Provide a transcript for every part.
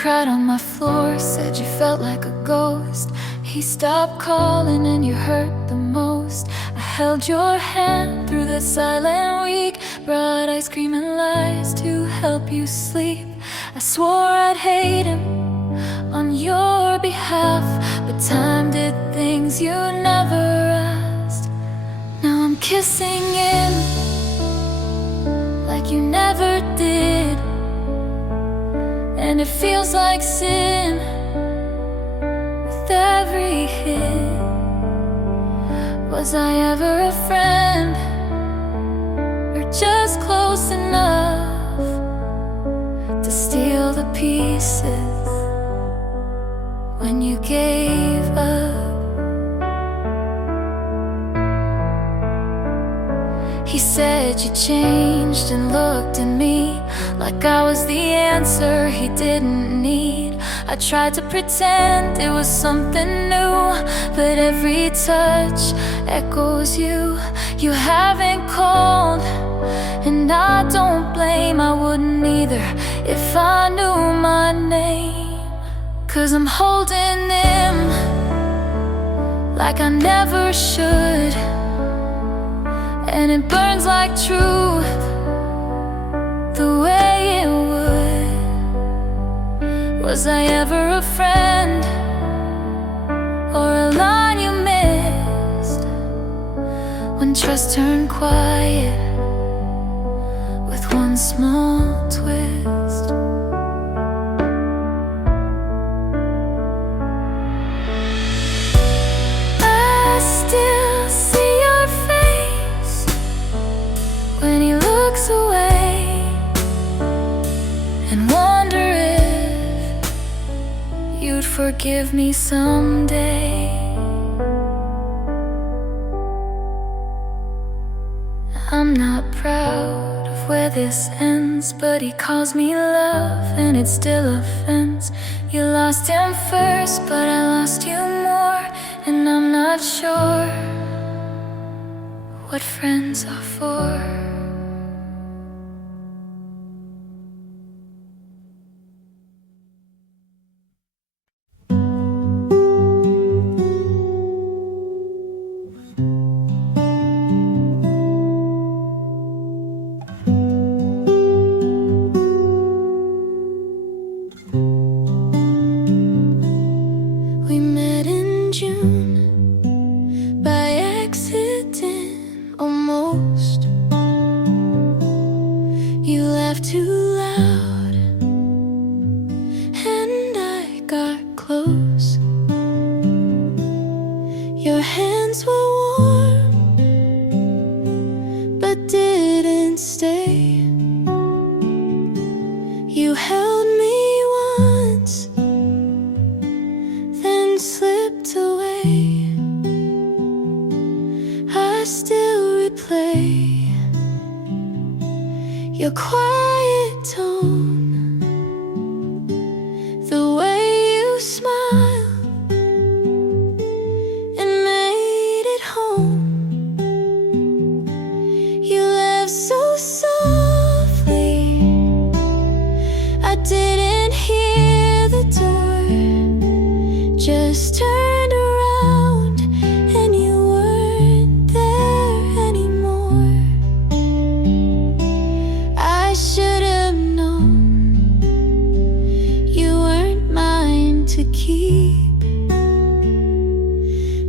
cried on my floor, said you felt like a ghost. He stopped calling and you hurt the most. I held your hand through the silent week, brought ice cream and lies to help you sleep. I swore I'd hate him on your behalf, but time did things you never asked. Now I'm kissing him like you never did, and it feels like sin with every hit. Was I ever a friend, or just close enough to steal the pieces when you gave up? He said you changed and looked at me like I was the answer he didn't need. I tried to pretend it was something new, but every touch echoes you. You haven't called, and I don't blame. I wouldn't either if I knew my name. 'Cause I'm holding him like I never should, and it burns like truth the way it would. Was I ever a friend, or a line you missed when trust turned quiet with one small twist? I still see your face when he looks away, and wonder if you'd forgive me someday. I'm not proud of where this ends, but he calls me love, and it's still offense. You lost him first, but I lost you more, and I'm not sure what friends are for. We met in June by accident, almost. You laughed too loud, and I got close. Your hands were warm, but didn't stay. You held me once, then slipped away. I still replay your quiet tone, the way you smile and made it home. You laughed so softly, I didn't hear the door. Just turned around and you weren't there anymore. I should have known you weren't mine to keep,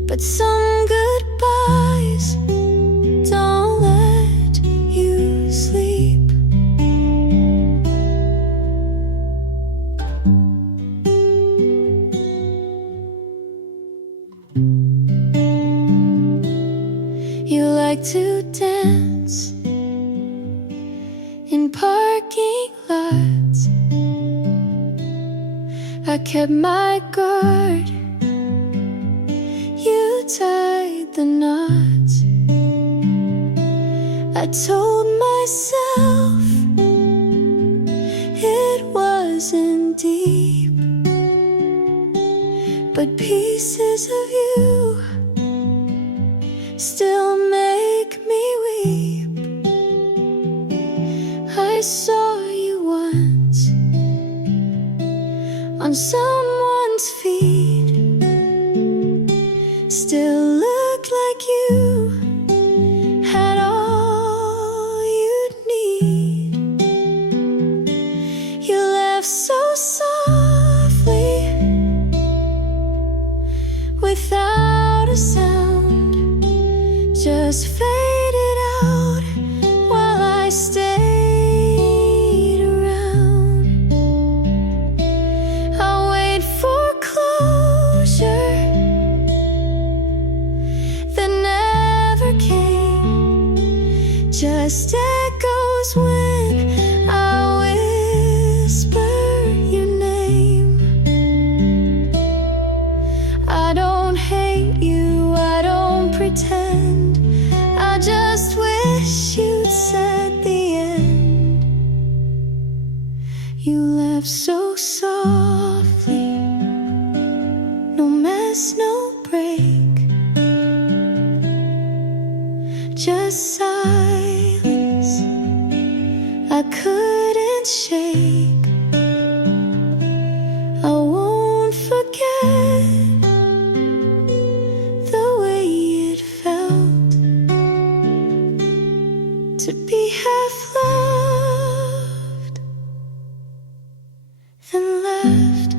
but some goodbyes don't let you sleep. You like to dance in parking lots. I kept my guard, you tied the knots. I told myself it wasn't deep, but pieces of you still make me weep. I saw you once on someone's feet still looked like you had all you'd need. You left so softly without a sound, just faded out while I stayed around. I wait for closure that never came, just echoes when I whisper your name. I don't hate you, I don't pretend, I just wish you'd said the end. You left so softly, no mess, no break, just silence I couldn't shake. I won't forget the way it felt to be half loved, then left.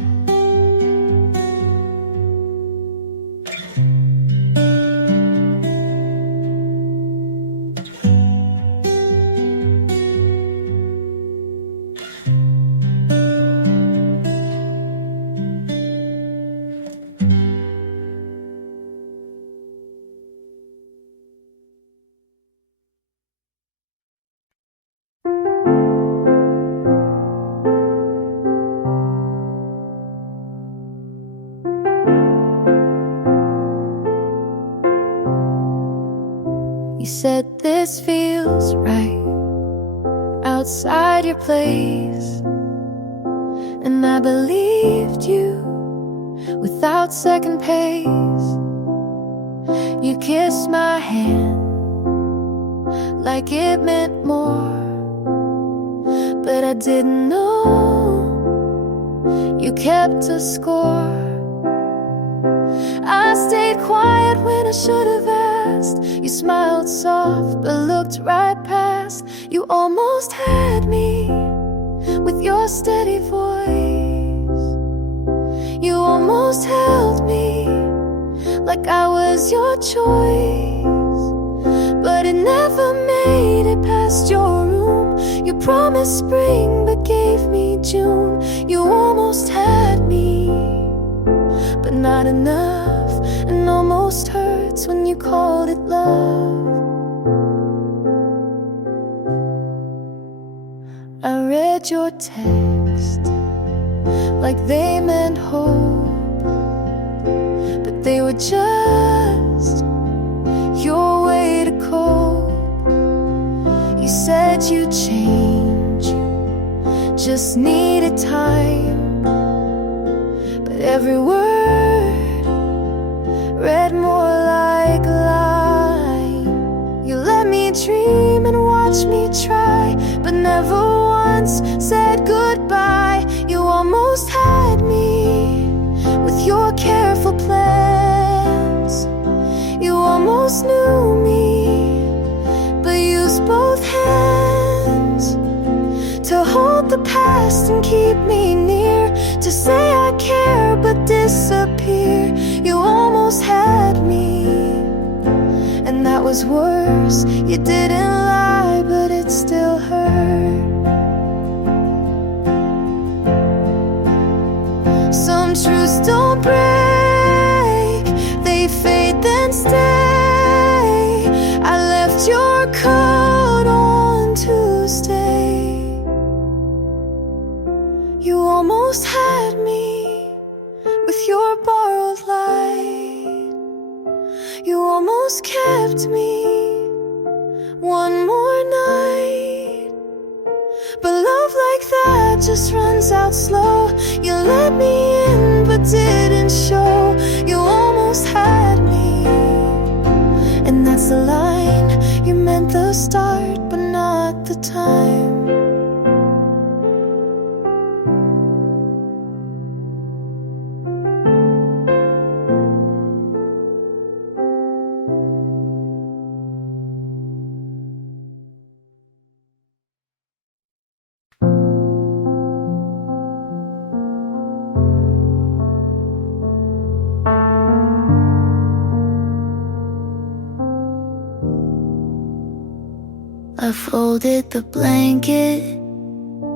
You said this feels right outside your place, and I believed you without second pace. You kissed my hand like it meant more, but I didn't know you kept a score. I stayed quiet when I should have asked. You smiled soft but looked right past. You almost had me with your steady voice. You almost held me like I was your choice, but it never made it past your room. You promised spring but gave me June. You almost had me, but not enough, and almost hurts when you called it love. I read your text like they meant hope, but they were just your way to cope. You said you'd change, just needed time, but every word read more like a lie. You let me dream and watch me try, but never once said goodbye. You almost had me with your careful plans. You almost knew me, but used both hands to hold the past and keep me near, to say I care but disappear. You almost had me, and that was worse. You didn't lie, but it still hurt. Some truths don't break, they fade then stay. I left your coat on Tuesday. You almost had me with your borrowed light. You almost kept me one more night, but love like that just runs out slow. You let me in but didn't show. You almost had me, and that's the line. You meant the start but not the time. I folded the blanket,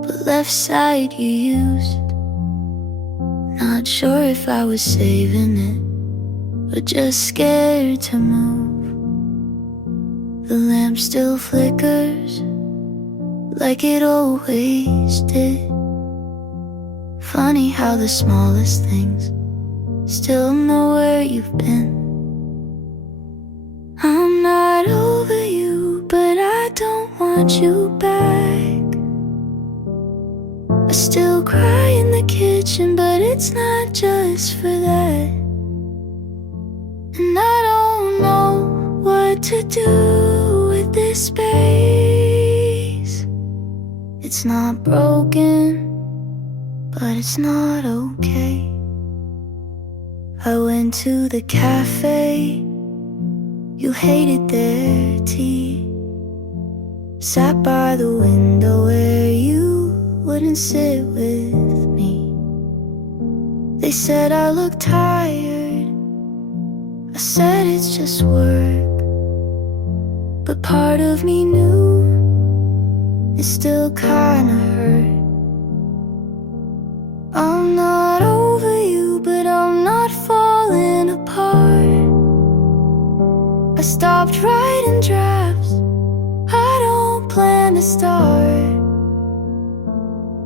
but left side you used. Not sure if I was saving it or just scared to move. The lamp still flickers like it always did. Funny how the smallest things still know where you've been. I'm not over you, but I don't want you back. I still cry in the kitchen, but it's not just for that. And I don't know what to do with this space. It's not broken, but it's not okay. I went to the cafe, you hated their tea. Sat by the window where you wouldn't sit with me. They said I looked tired, I said it's just work. But part of me knew it still kinda hurt. I'm not over you, but I'm not falling apart. I stopped writing drafts, I don't plan to start.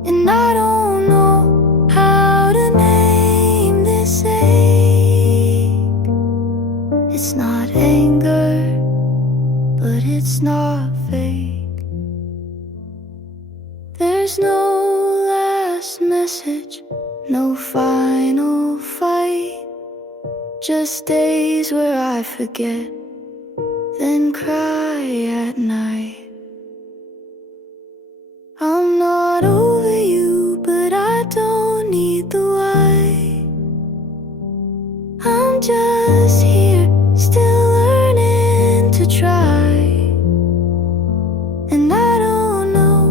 And I don't know how to name this ache. It's not anger, but it's not fake. There's no last message, no final fight. Just days where I forget, then cry at night. I'm not over you, but I don't need the why. I'm just here, still learning to try. And I don't know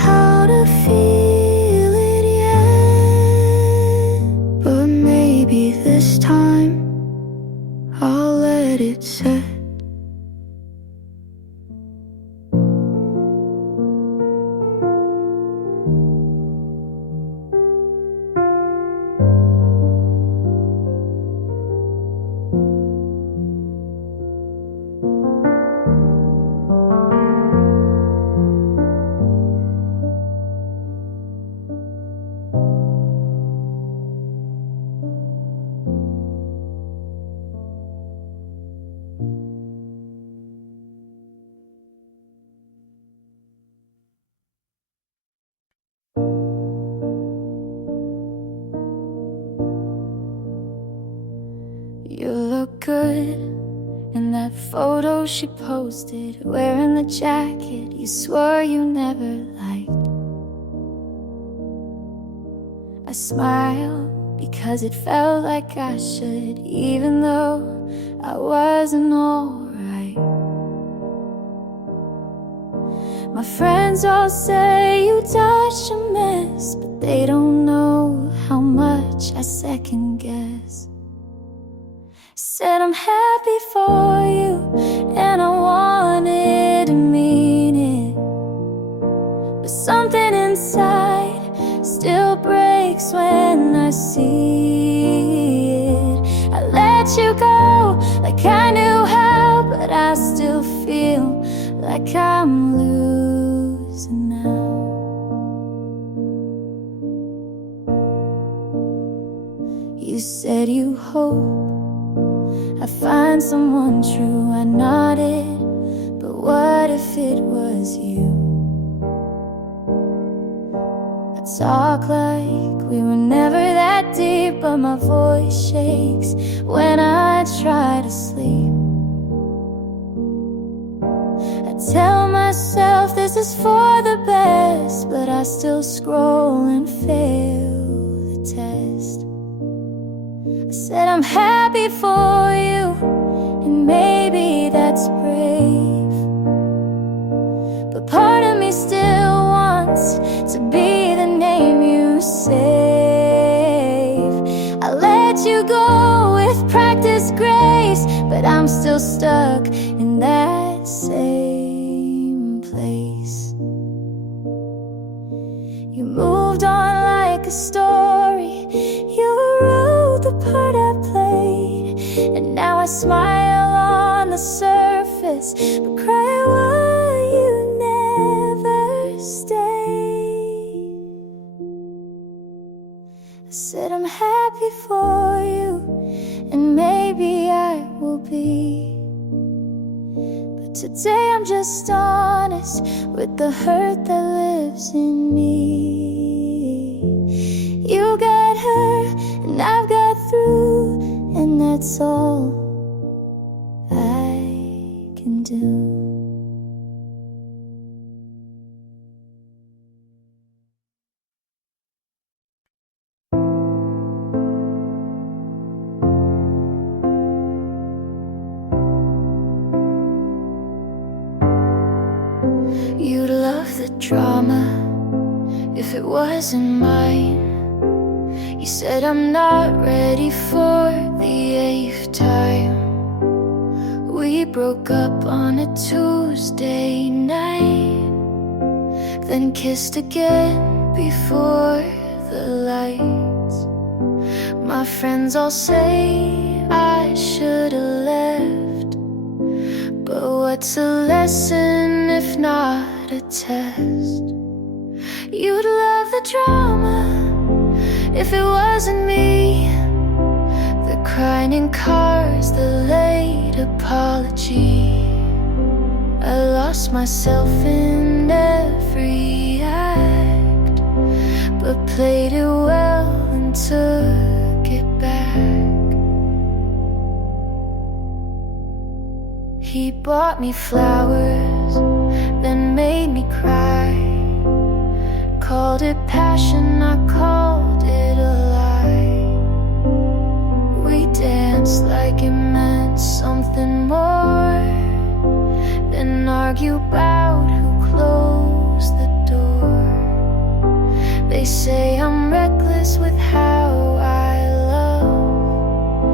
how to feel it yet, but maybe this time I'll let it set. You look good in that photo she posted, wearing the jacket you swore you never liked. I smile because it felt like I should, even though I wasn't alright. My friends all say you touch a mess, but they don't know how much I second guess. Said I'm happy for you, and I wanted to mean it, but something inside still breaks when I see it. I let you go like I knew how, but I still feel like I'm losing now. You said you hope I find someone true, I nodded, but what if it was you? I talk like we were never that deep, but my voice shakes when I try to sleep. I tell myself this is for the best, but I still scroll and fail the test. I said I'm happy for you, and maybe that's brave, but part of me still wants to be the name you save. I let you go with practice grace, but I'm still stuck in that same place. like a story. You wrote the part I played, and now I smile on the surface, but cry why you never stayed. I said I'm happy for you, and maybe I will be, but today I'm just honest with the hurt that lives in me. You got hurt and I've got through, and that's all I can do. You'd love the drama if it wasn't mine. You said I'm not ready for the 8th time. We broke up on a Tuesday night, then kissed again before the lights. My friends all say I should've left, but what's a lesson if not a test? You'd love the drama if it wasn't me, the crying in cars, the late apology. I lost myself in every act, but played it well and took it back. He bought me flowers, then made me cry. Called it passion, I called it a lie. We danced like it meant something more, then argue about who closed the door. They say I'm reckless with how I love,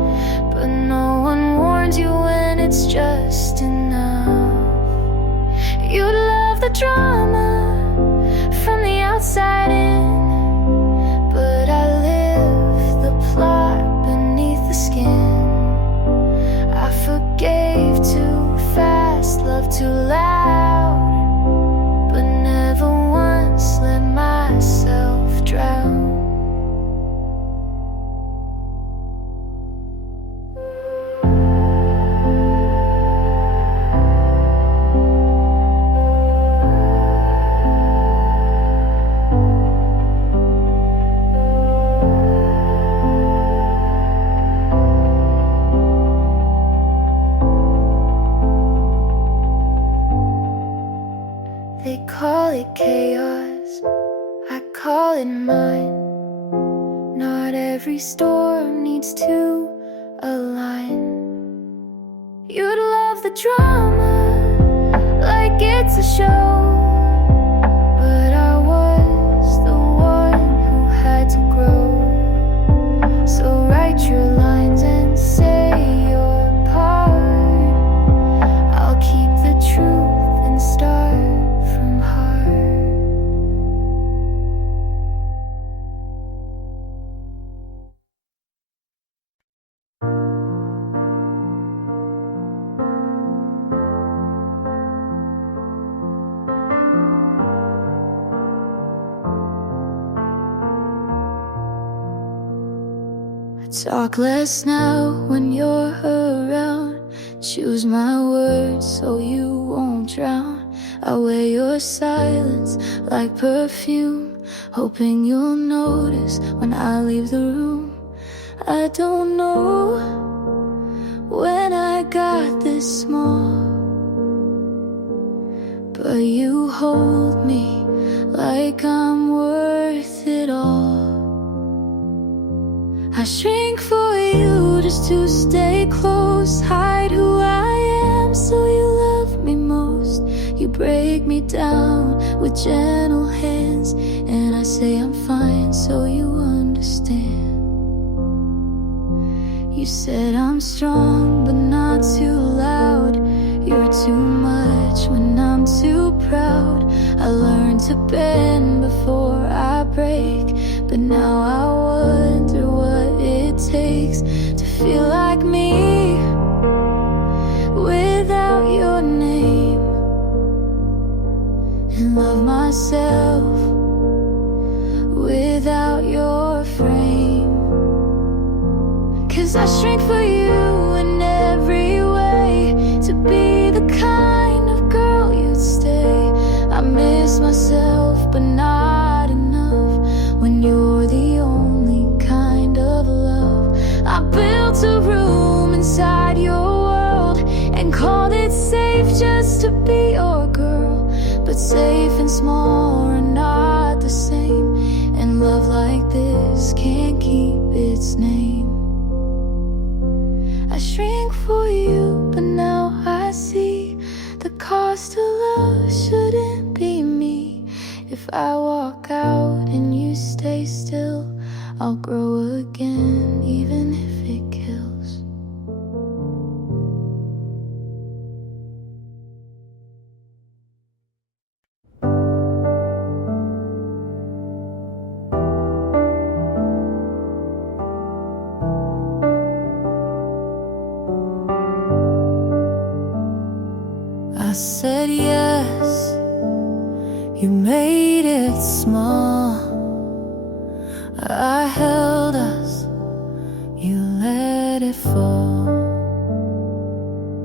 but no one warns you when it's just enough. You'd love the drama from the outside in, but I live the plot beneath the skin. I forgave too fast, loved too loud, but never once let myself drown. They call it chaos, I call it mine. Not every storm needs to align. You'd love the drama like it's a show, but I was the one who had to grow. So write your lines and say your part. I'll keep the truth and start from heart. I talk less now when you're around. Choose my words so you won't drown. I wear your silence like perfume, hoping you'll notice when I leave the room. I don't know when I got this small, but you hold me like I'm worth it all. I shrink for you just to stay close, hide who I am so you love me most. You break me down with gentle hands, and I say I'm fine so you understand. You said I'm strong but not too loud. You're too much when I'm too proud. I learned to bend before I break, But now I wonder what it takes to feel like me without your name, and love myself without your frame. 'Cause I shrink for you in every way, to be the kind of girl you'd stay. I miss myself, but not enough when you're the only kind of love. I built a room inside your world and called it safe just to be your girl. But safe and small are not the same, and love like this can't keep its name. I shrink for you, but now I see the cost of love shouldn't be me. If I walk out and you stay still, I'll grow again, even if it kills. I said yes, you made it small. I held us, you let it fall.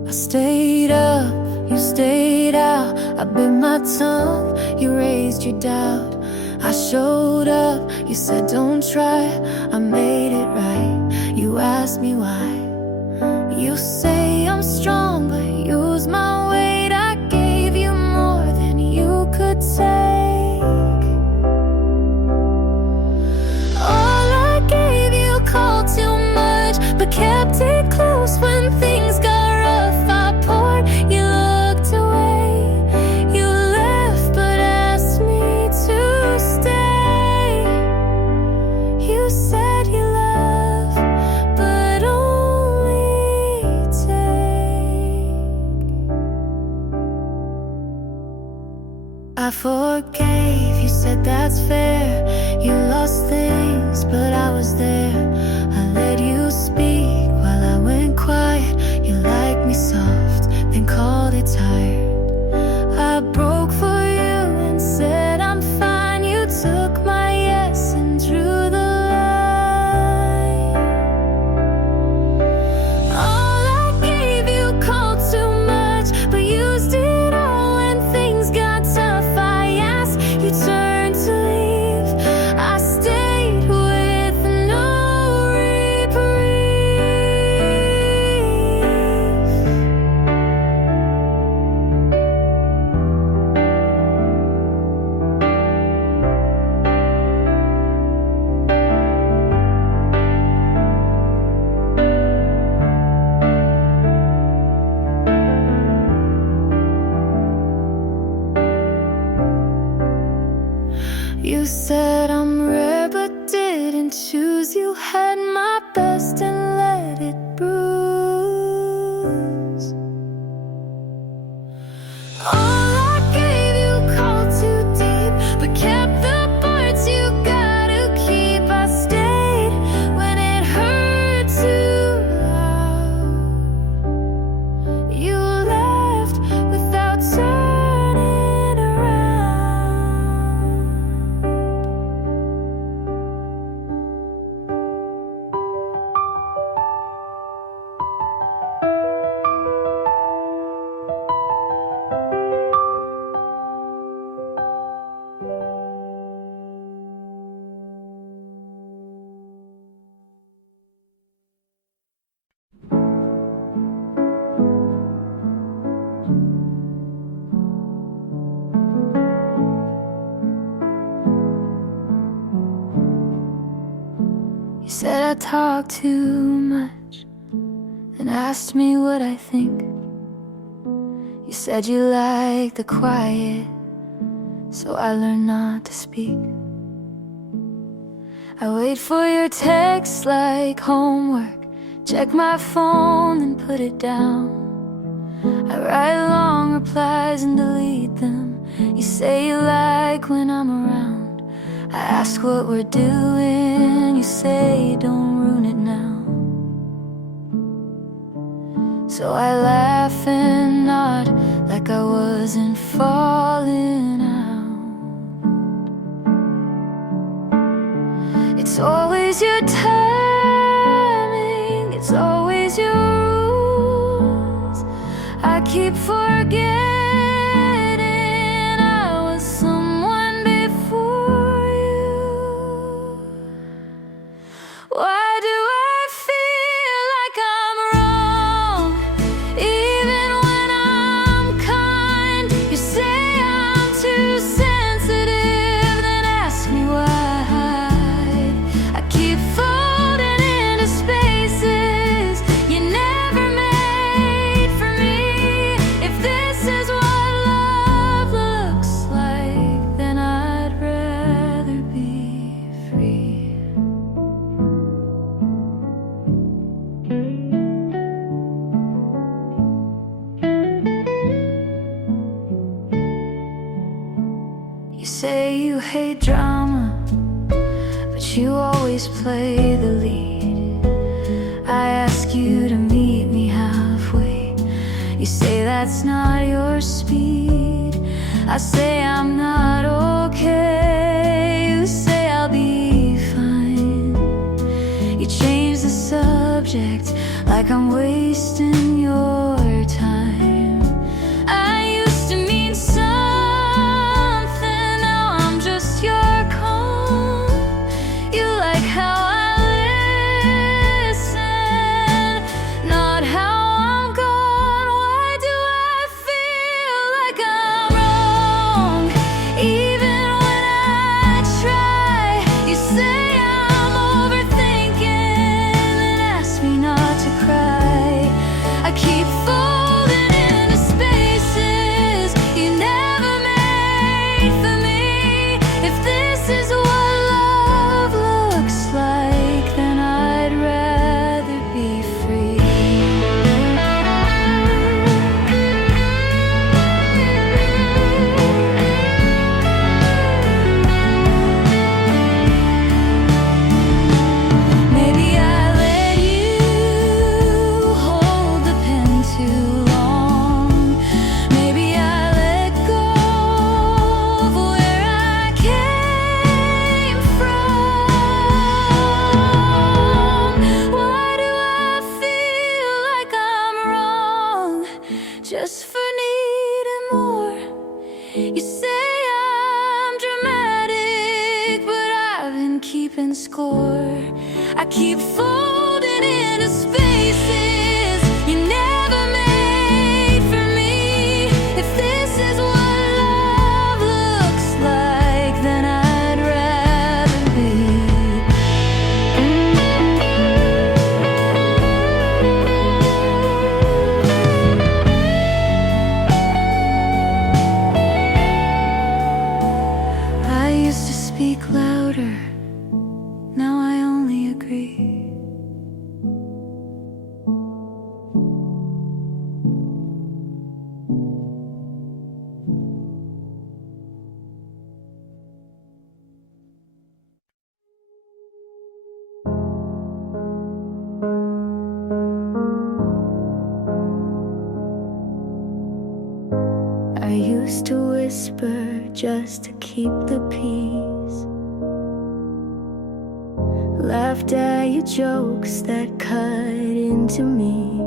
I stayed up, you stayed out. I bit my tongue, you raised your doubt. I showed up, you said don't try. I made it right, you asked me why. You say I'm strong, but use my weight. I gave you more than you could take. All I gave you called too much, but kept it close when things got rough. I poured, you looked away. You left, but asked me to stay. You said you love, but only take. I forgave, you said that's fair. You lost things, but I was there. I let you speak while I went quiet. You liked me soft, then called it tired. I broke for you and said I'm fine. You took my yes and drew the line. All I gave you called too much, but used it all when things got tough. I asked, you turned to leave. I stayed with no reprieve. You said I'm rare, but didn't choose. You had my best and let it bruise. All I gave you called too deep, but kept the parts you gotta keep. I stayed when it hurt too loud. You left without turning around. You said I talk too much and asked me what I think. You said you like the quiet, so I learned not to speak. I wait for your text like homework, check my phone and put it down. I write long replies and delete them. You say you like when I'm around. I ask what we're doing, you say don't ruin it now. So I laugh and nod like I wasn't falling out. It's always your timing, it's always your rules. I keep forgetting I was someone before you. Why do I feel like I'm wrong even when I'm kind? You say I'm too sensitive, then ask me why. I keep folding into spaces you never made for me. If this is what love looks like, then I'd rather be free. You say you hate drama, but you always play the lead. I ask you to meet me halfway. You say that's not your speed. I say I'm not okay. You say I'll be fine. You change the subject like I'm wasting your time. I used to mean something, now I'm just your calm. You like how I listen, not how I'm gone. Why do I feel like I'm wrong even when I try? You say I'm overthinking, then ask me not to cry. I keep folding into spaces you never made for me. If this is what love looks like, then I'd rather be free. Maybe I let you hold the pen too long. Maybe I let go of where I came from. Why do I feel like I'm wrong just for needing more? You say I'm dramatic, but I've been keeping score. I keep folding into spaces you never made for me. If this is what love looks like, then I'd rather be. I used to speak louder, now I only agree. I used to whisper just to keep the peace. Laughed at your jokes that cut into me.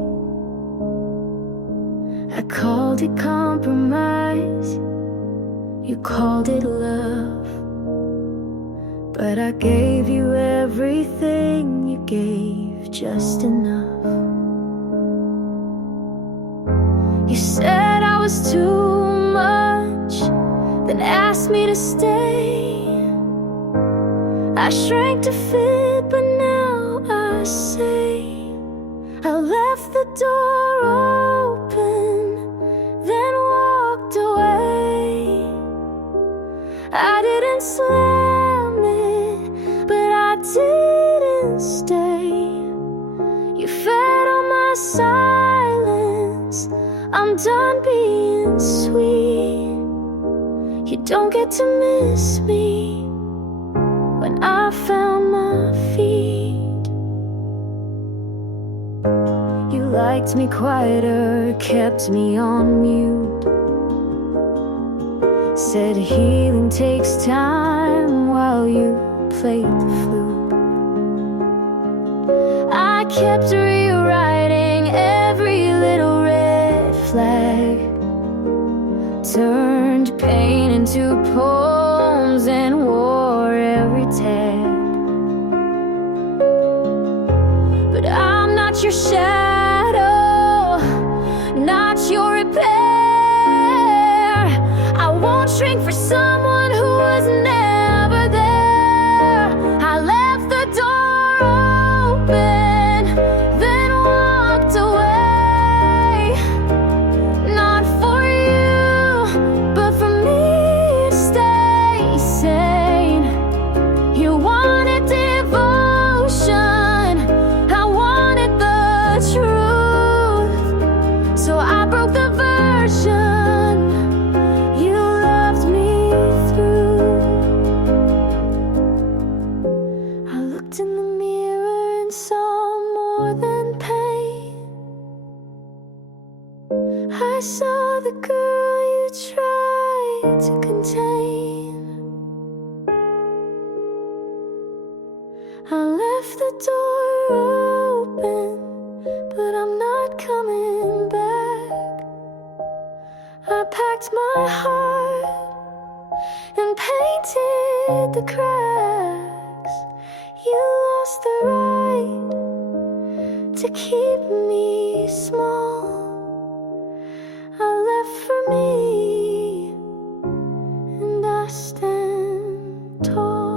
I called it compromise, you called it love. But I gave you everything, you gave just enough. You said I was too much, then asked me to stay. I shrank to fit, but now I say I left the door open, then walked away. I didn't slam it, but I didn't stay. You fed on my silence, I'm done being sweet. You don't get to miss me. I found my feet. You liked me quieter, kept me on mute. Said healing takes time while you played the flute. I kept rewriting every little red flag, turned pain into poems and wore every tag. But I'm not your shadow, not your repair. I won't shrink for someone who was never there. I left the door open, then walked away. Not for you, but for me to stay sane. You wanted devotion, I wanted the truth. So I broke the version you loved me through. I looked in the mirror and saw more than pain. I saw the girl you tried to contain. I left the door open, but I'm not coming back. I packed my heart and painted the cracks. You lost the right to keep me small. I left for me, and I stand tall.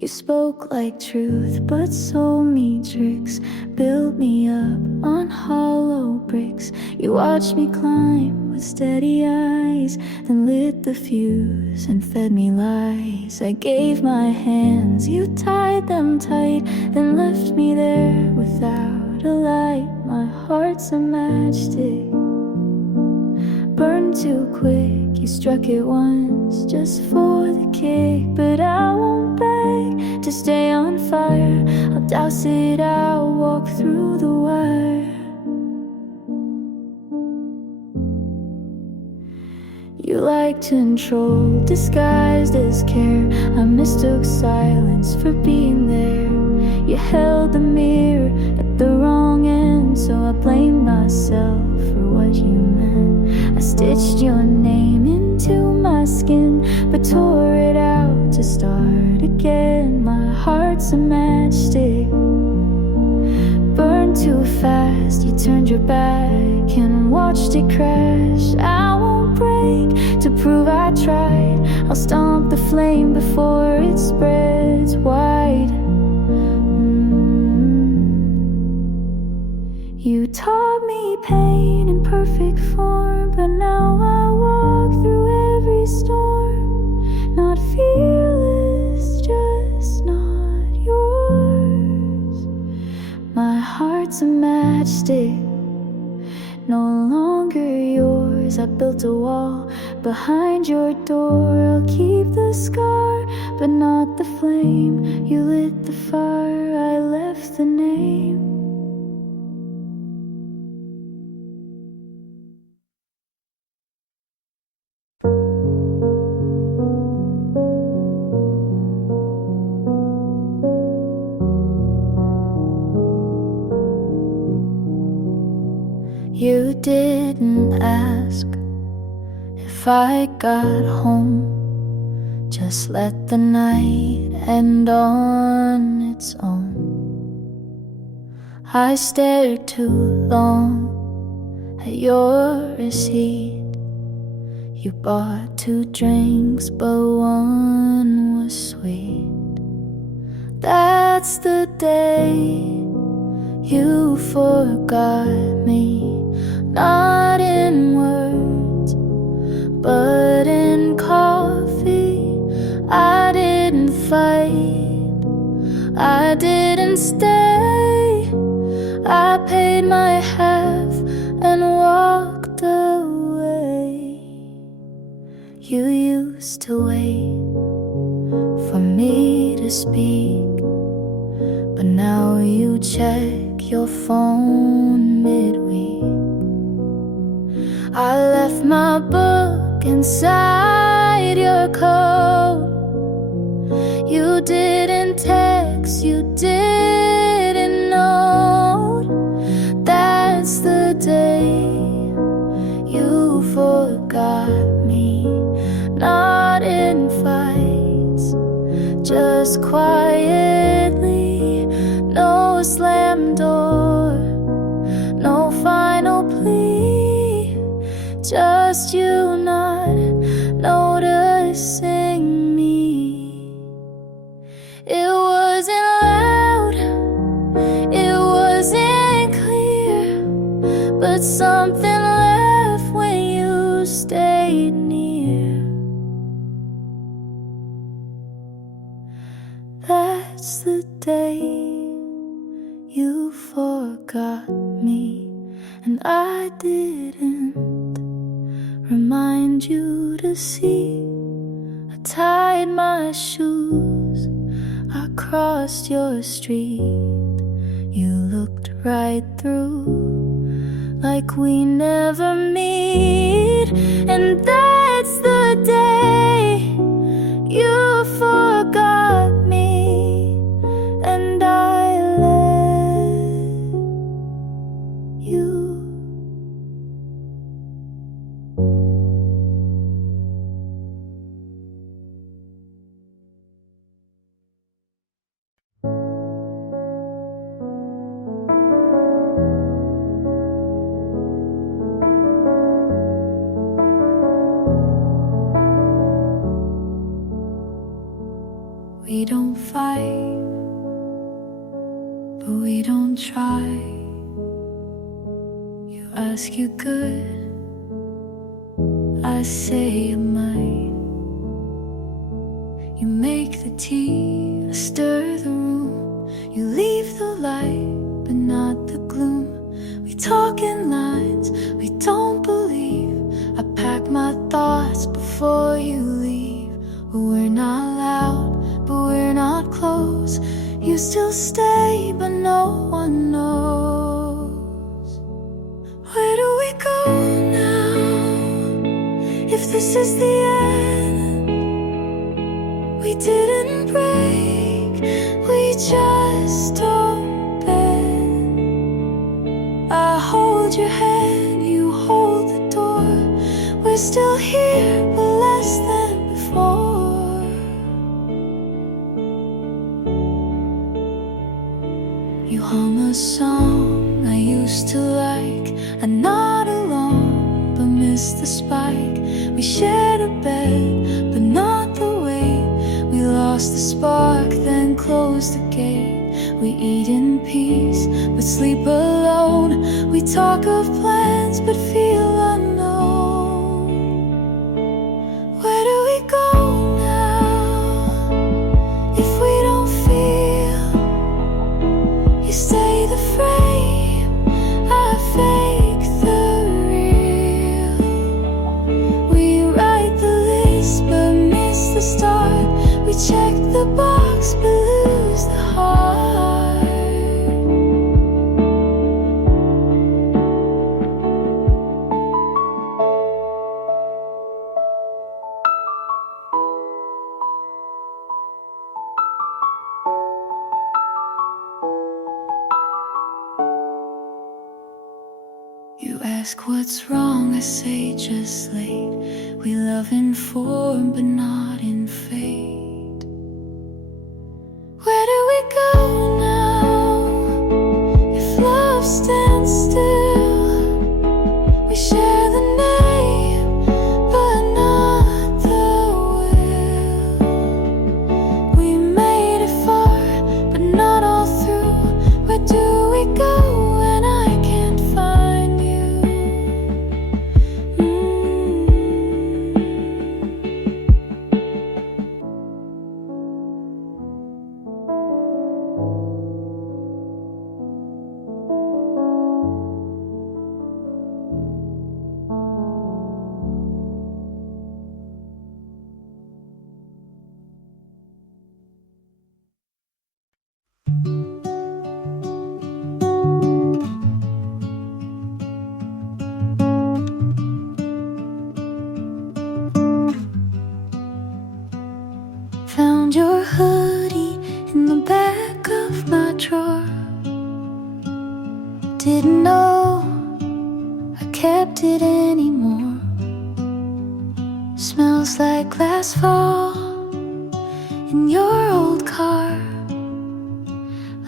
You spoke like truth, but sold me tricks. Built me up on hollow bricks. You watched me climb with steady eyes, then lit the fuse and fed me lies. I gave my hands, you tied them tight, then left me there without a light. My heart's a matchstick, burned too quick. You struck it once just for the kick, but I won't beg to stay on fire. I'll douse it out, walk through the wire. You like to control, disguised as care. I mistook silence for being there. You held the mirror at the wrong end, so I blamed myself for what you meant. I stitched your name into my skin, but tore it out to start again. My heart's a matchstick, burned too fast. You turned your back and watched it crash. I won't break to prove I tried. I'll stomp the flame before it spreads wide. You taught me pain in perfect form, but now I walk through every storm. Not fearless, just not yours. My heart's a matchstick, no longer yours. I built a wall behind your door. I'll keep the scar, but not the flame. You lit the fire, I left the name. You didn't ask if I got home. Just let the night end on its own. I stared too long at your receipt. You bought 2 drinks, but one was sweet. That's the day you forgot me. Not in words, but in coffee. I didn't stay. I paid my half and walked away. You used to wait for me to speak, but now you check your phone midweek. I left my book inside your coat. You didn't text, you didn't note. That's the day you forgot me. Not in fights, just quietly. No slam door, no final plea. Just you not noticing me. It wasn't loud, it wasn't clear, but something left when you stayed near. That's the day you forgot me, and I didn't remind you to see. I tied my shoes, I crossed your street. You looked right through like we never meet. And that's the day you forgot me, and I let you. We don't fight, but we don't try. You ask you good, I say I might. You make the tea, I stir the room. You leave the light, but not the gloom. We talk in lines we don't believe. I pack my thoughts before you leave. But we're not loud, but we're not close. You still stay, but no one knows. Where do we go now? If this is the end, we didn't break, we just don't bend. I hold your hand, you hold the door. We're still here, but less than before. You hum a song I used to like. I'm not alone, but miss the spike. We shared a bed, but not the weight. We lost the spark, then closed the gate. We eat in peace, but sleep alone. We talk of plans, but feel unknown. Where do we go now? If we don't feel, you stay the frame, I fake the real. We write the list but miss the start. We check the box but lose the heart. You ask what's wrong, I say just late. We love in form but not in fate. Where do we go now? If love stands still, we share the name but not the will. We made it far but not all through. Where do we go when I can't find you? of my drawer. Didn't know I kept it anymore. Smells like last fall in your old car,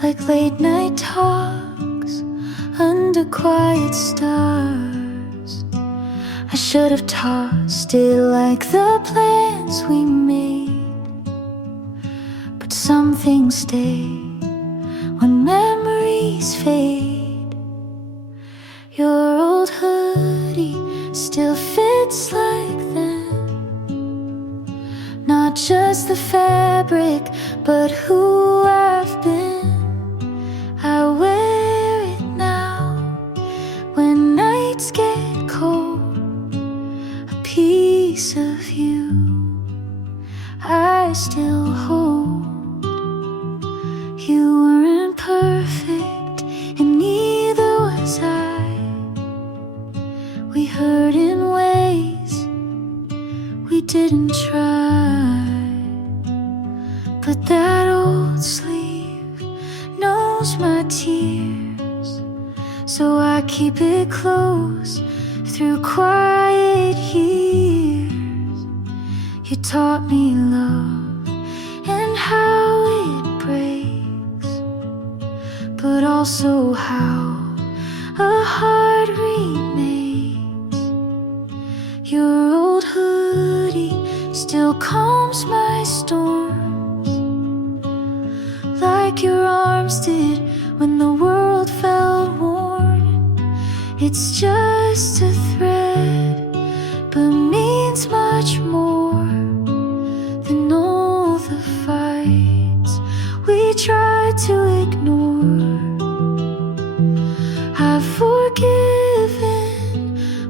like late night talks under quiet stars. I should have tossed it like the plans we made, but some things stay when memories fade. Your old hoodie still fits like then, not just the fabric, but who I've been. I wear it now when nights get cold. A piece of you I still hold. You weren't perfect, and neither was I. We hurt in ways we didn't try, but that old sleeve knows my tears, so I keep it close through quiet years. You taught me love and how it breaks, but also how a heart remakes. Your old hoodie still calms my storms, like your arms did when the world felt worn. It's just a thread, but means much more than all the fights we tried to ignore. I've forgiven,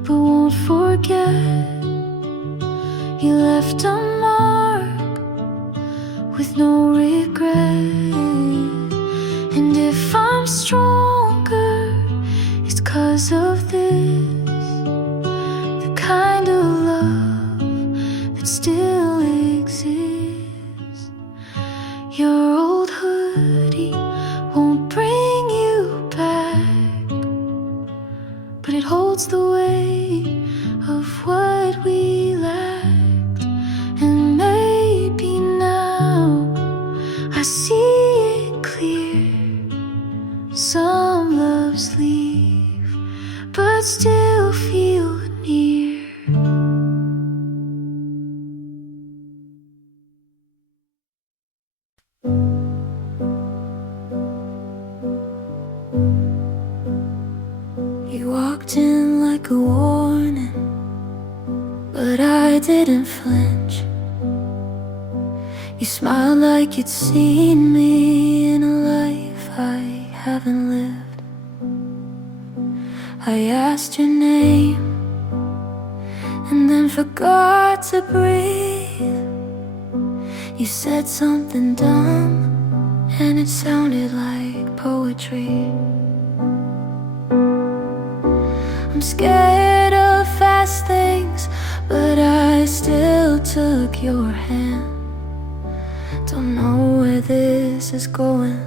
but won't forget. You left a mark with no regret. And if I'm stronger, it's 'cause of this, the kind of love that still exists. Your old hoodie won't bring you back, but it holds the weight of what we lacked. And maybe now I see it clear. Some loves leave, but still feel near. You walked in like a warning, but I didn't flinch. You smiled like you'd seen me in a life I haven't lived. I asked your name and then forgot to breathe. You said something dumb and it sounded like poetry. I'm scared of fast things, but I still took your hand. Don't know where this is going,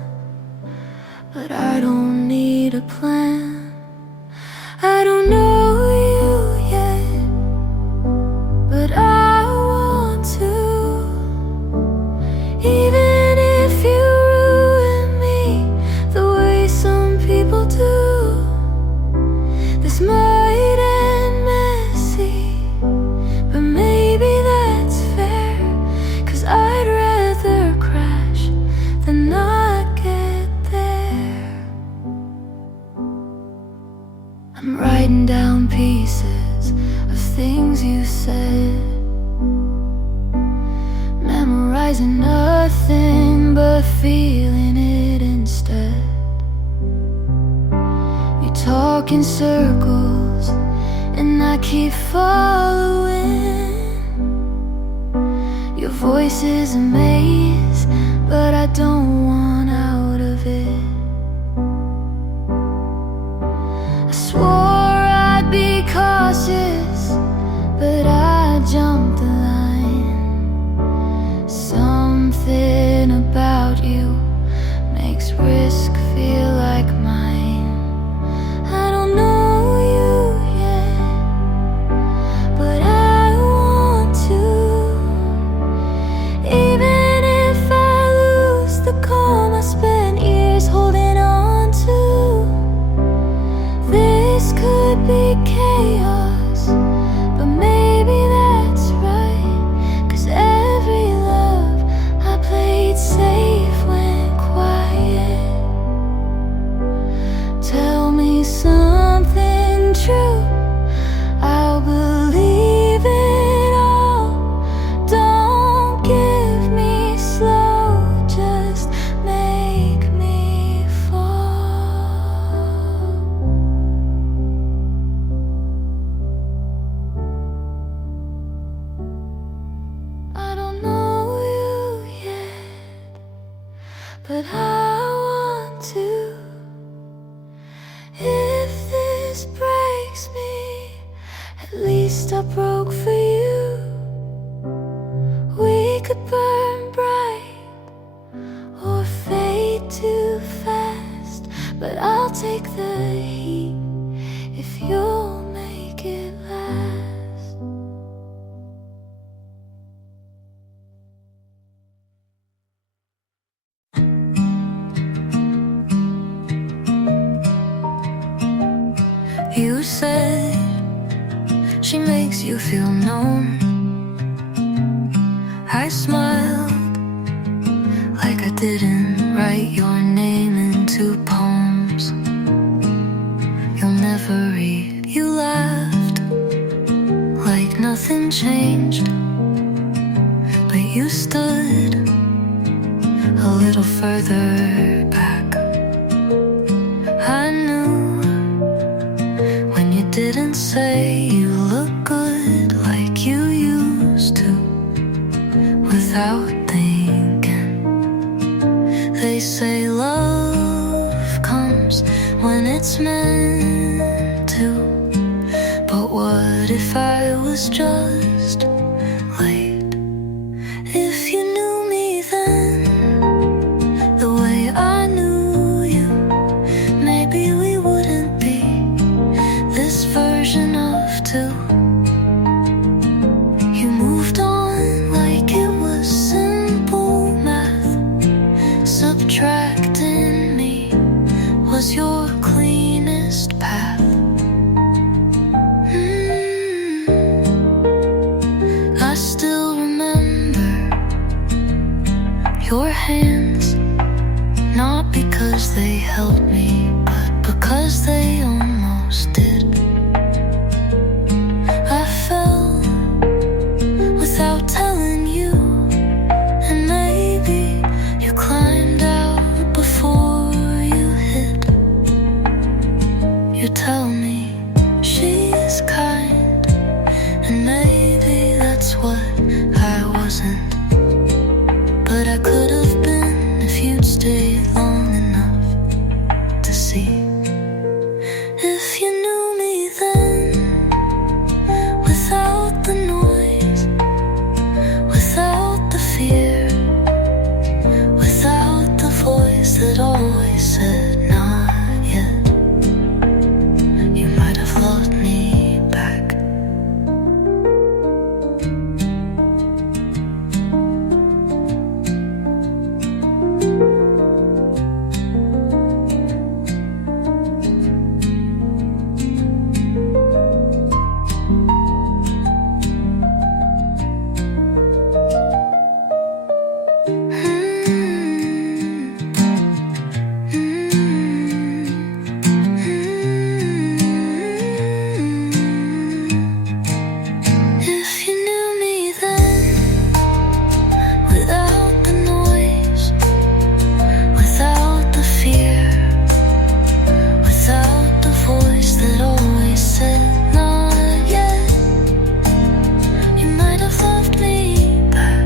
but I don't need a plan. I don't know you yet, but I want to. Even if you ruin me the way some people do. This might end messy, but maybe that's fair, 'cause I'd rather crash than not get there. I'm writing down pieces of things you said, memorizing nothing but feeling it instead. We talk in circles and I keep following. Your voice is a maze, but I don't want out of it. I swore I'd be cautious, but I jumped the line. Something about you makes real At least I broke for you. We could burn bright or fade too fast, but I'll take the heat if you'll make it last. You said she makes you feel known. I smiled like I didn't write your name into poems you'll never read. You laughed like nothing changed, but you stood a little further back. I knew when you didn't say you look good like you used to, without thinking. They say love comes when it's meant to, but what if I was just late? If you knew me then the way I knew you, maybe we wouldn't be this version of two. You moved on like it was simple math. Subtracting me was your cleanest path. I still remember your hands, not because they helped me, but because they almost did. I fell without telling you, and maybe you climbed out before you hit. You tell me she's kind, and maybe that's what I wasn't, but I could have been if you'd stayed long enough to see. If you knew me then, without the noise, without the fear, without the voice that always said not yet, you might have loved me back. If you knew me then, without the noise, without the fear, without the voice that always said not yet, you might have loved me back.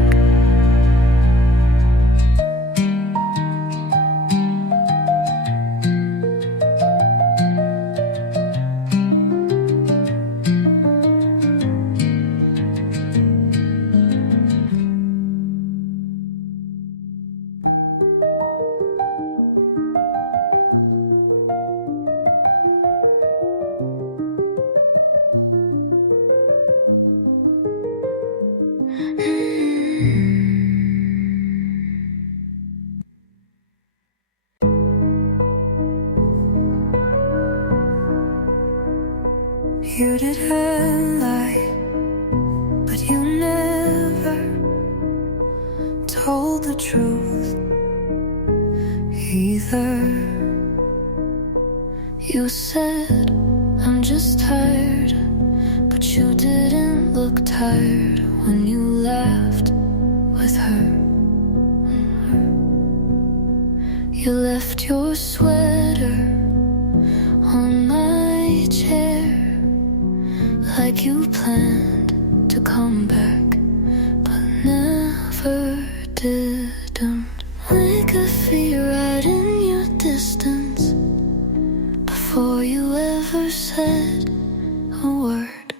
You did lie, but you never told the truth either. You said, I'm just tired, but you didn't look tired when you laughed with her. You left your sweater on my chair, like you planned to come back, but never didn't. We could feel right in your distance before you ever said a word.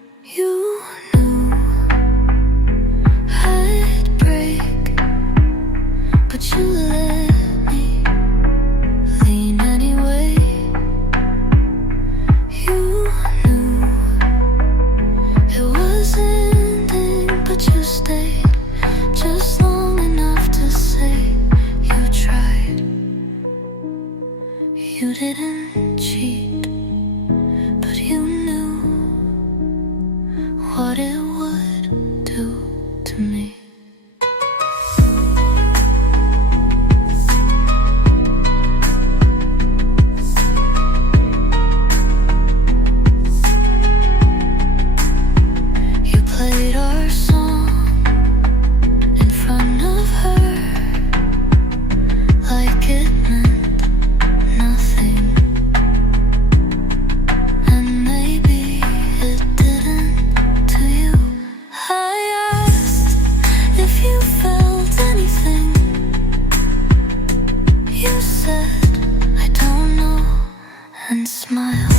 You didn't cheat, but you knew what it would do to me. You played our song in front of her like it meant nothing. And maybe it didn't to you. I asked if you felt anything. You said, I don't know, and smiled.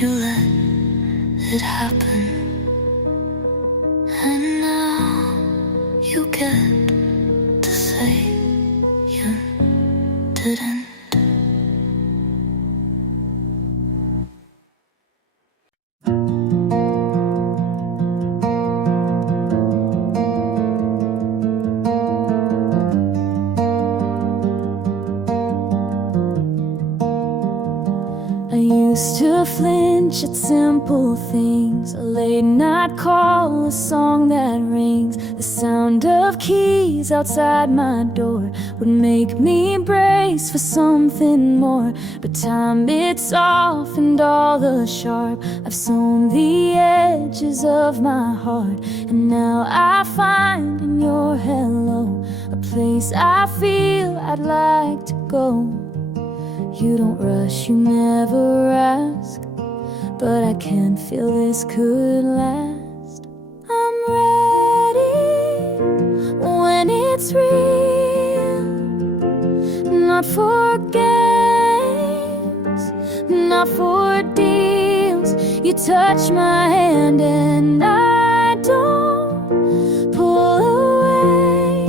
You let it happen, and now you get to say you didn't. I used to flinch at simple things, a late night call, a song that rings. The sound of keys outside my door would make me brace for something more. But time, it softened all the sharp. I've sewn the edges of my heart, and now I find in your hello a place I feel I'd like to go. You don't rush, you never ask, but I can feel this could last. I'm ready when it's real, not for games, not for deals. You touch my hand and I don't pull away.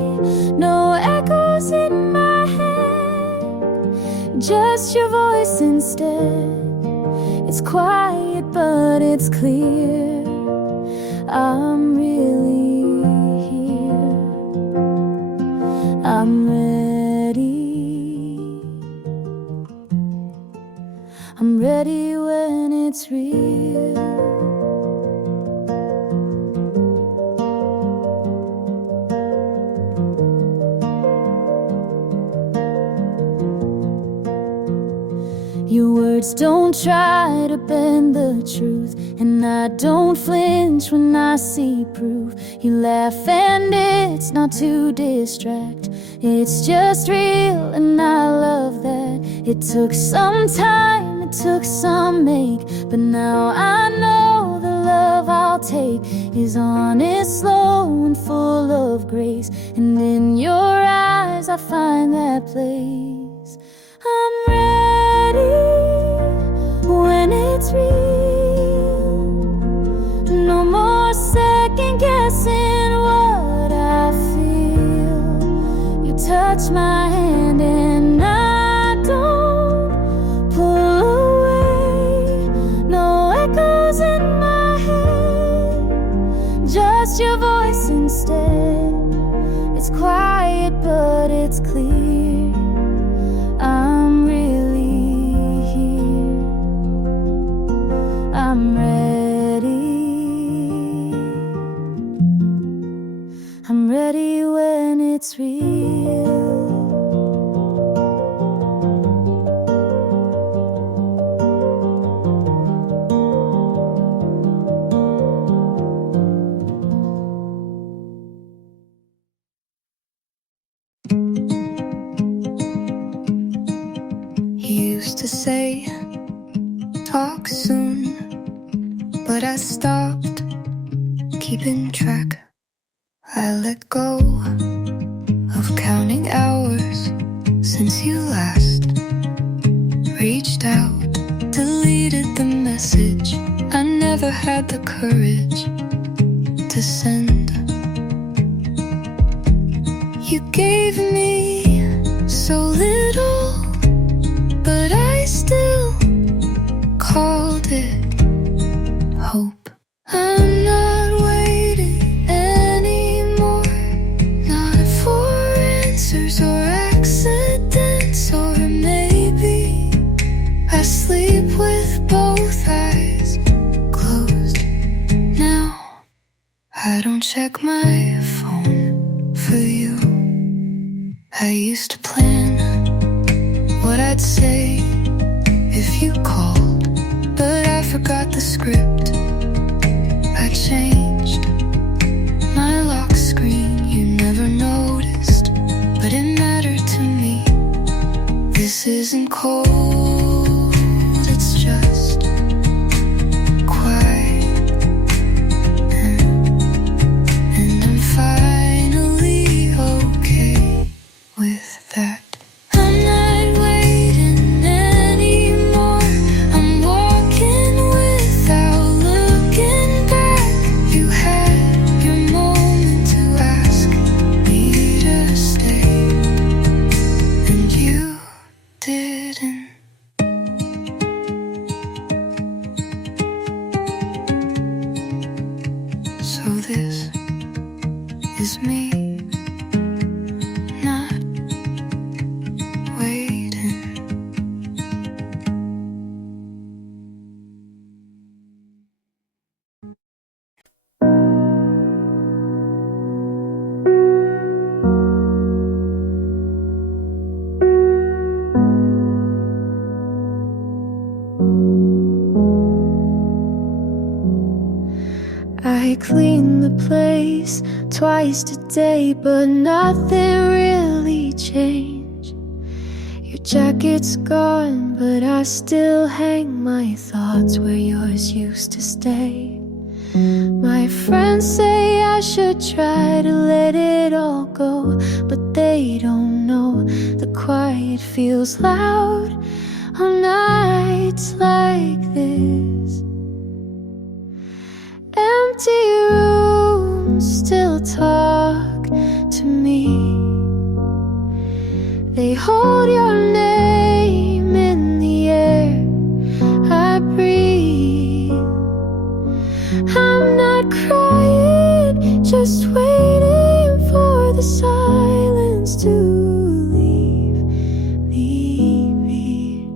No echoes in my head, just your voice instead. It's quiet but it's clear, I'm really here. I'm ready. I'm ready when it's real. Your words don't try to bend the truth, and I don't flinch when I see proof. You laugh and it's not to distract, it's just real and I love that. It took some time, it took some make, but now I know the love I'll take is honest, slow and full of grace. And in your eyes I find that place. I'm ready when it's real. No more second guessing what I feel. You touch my hand and I don't pull away. No echoes in my head, just your voice instead. It's quiet but it's clear, I'm really here. I'm ready. I'm ready when it's real. You used to say, talk soon, but I stopped keeping track. I let go of counting hours since you last reached out, deleted the message. I never had the courage to send. You gave me so little, but I still called it hope. I'm not waiting anymore, not for answers or accidents, or maybe I sleep with both eyes closed now. I don't check my phone for you. I used to plan what I'd say if you called, but I forgot the script. I changed my lock screen, you never noticed, but it mattered to me. This isn't cold, it's just quiet, and I'm finally okay with that. I'm not waiting anymore, I'm walking without looking back. You had your moment to ask me to stay, and you didn't. So this is me not waiting. I clean the place twice today, but nothing really changed. Your jacket's gone, but I still hang my thoughts where yours used to stay. My friends say I should try to let it all go, but they don't know the quiet feels loud on nights like this. Empty rooms still talk to me. They hold your name in the air I breathe. I'm not crying, just waiting for the silence to leave me be.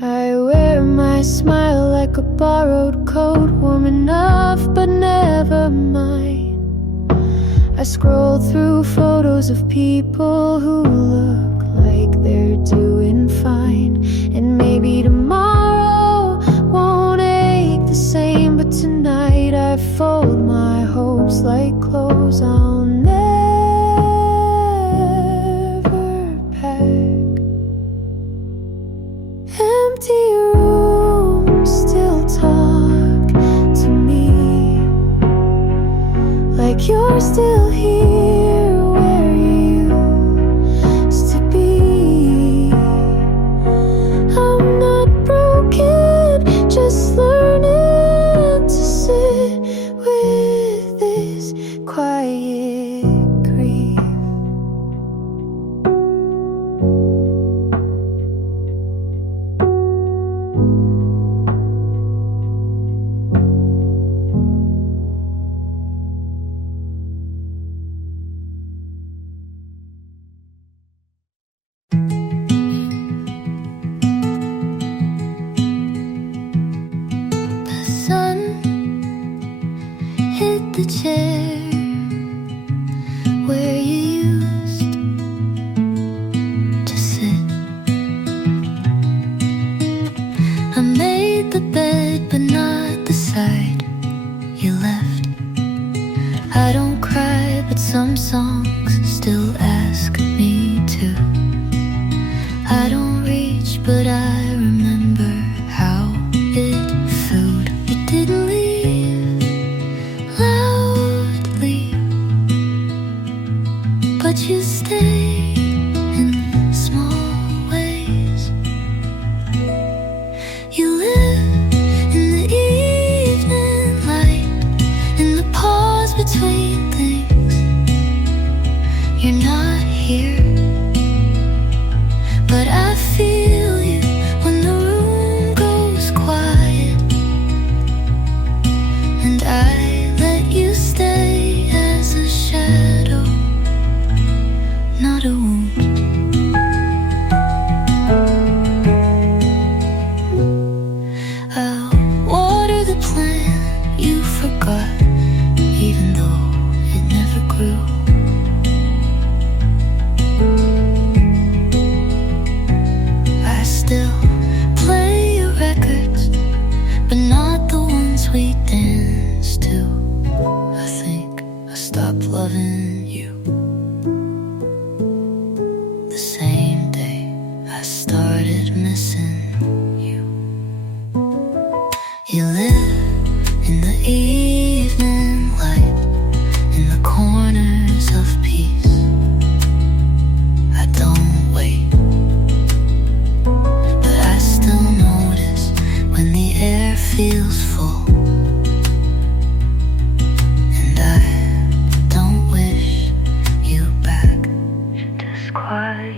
I wear my smile like a borrowed coat, warm enough but never mine. I scroll through photos of people who look like they're doing fine, and maybe tomorrow won't ache the same, but tonight I fold my hopes like clothes I'll never pack. Empty rooms still talk to me, like you're still here where you used to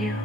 you.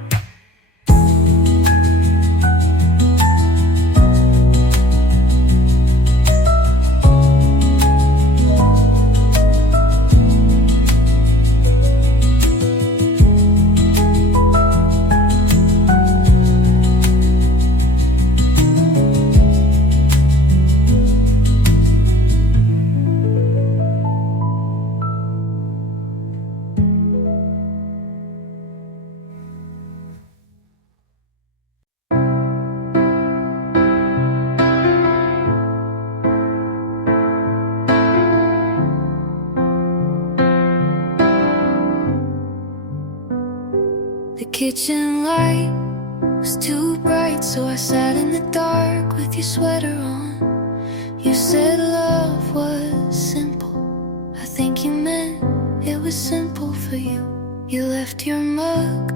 The kitchen light was too bright, so I sat in the dark with your sweater on. You said love was simple. I think you meant it was simple for you. You left your mug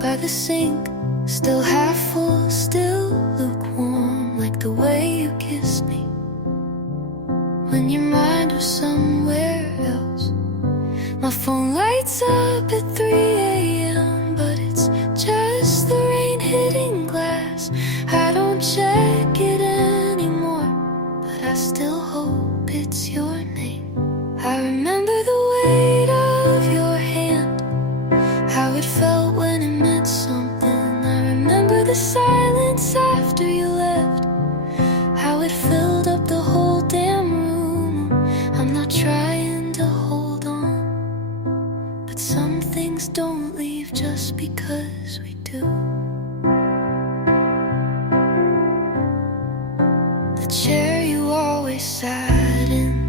by the sink, still half full, still lukewarm, like the way you kissed me when your mind was somewhere else. My phone lights up at 3 a.m., but it's just the rain hitting glass. I don't check it anymore, but I still hope it's your name. I remember the weight of your hand, how it felt when it meant something. I remember the silence after you left, how it filled up the whole damn room. I'm not trying to hold on, but some things don't leave just because we do. The chair you always sat in,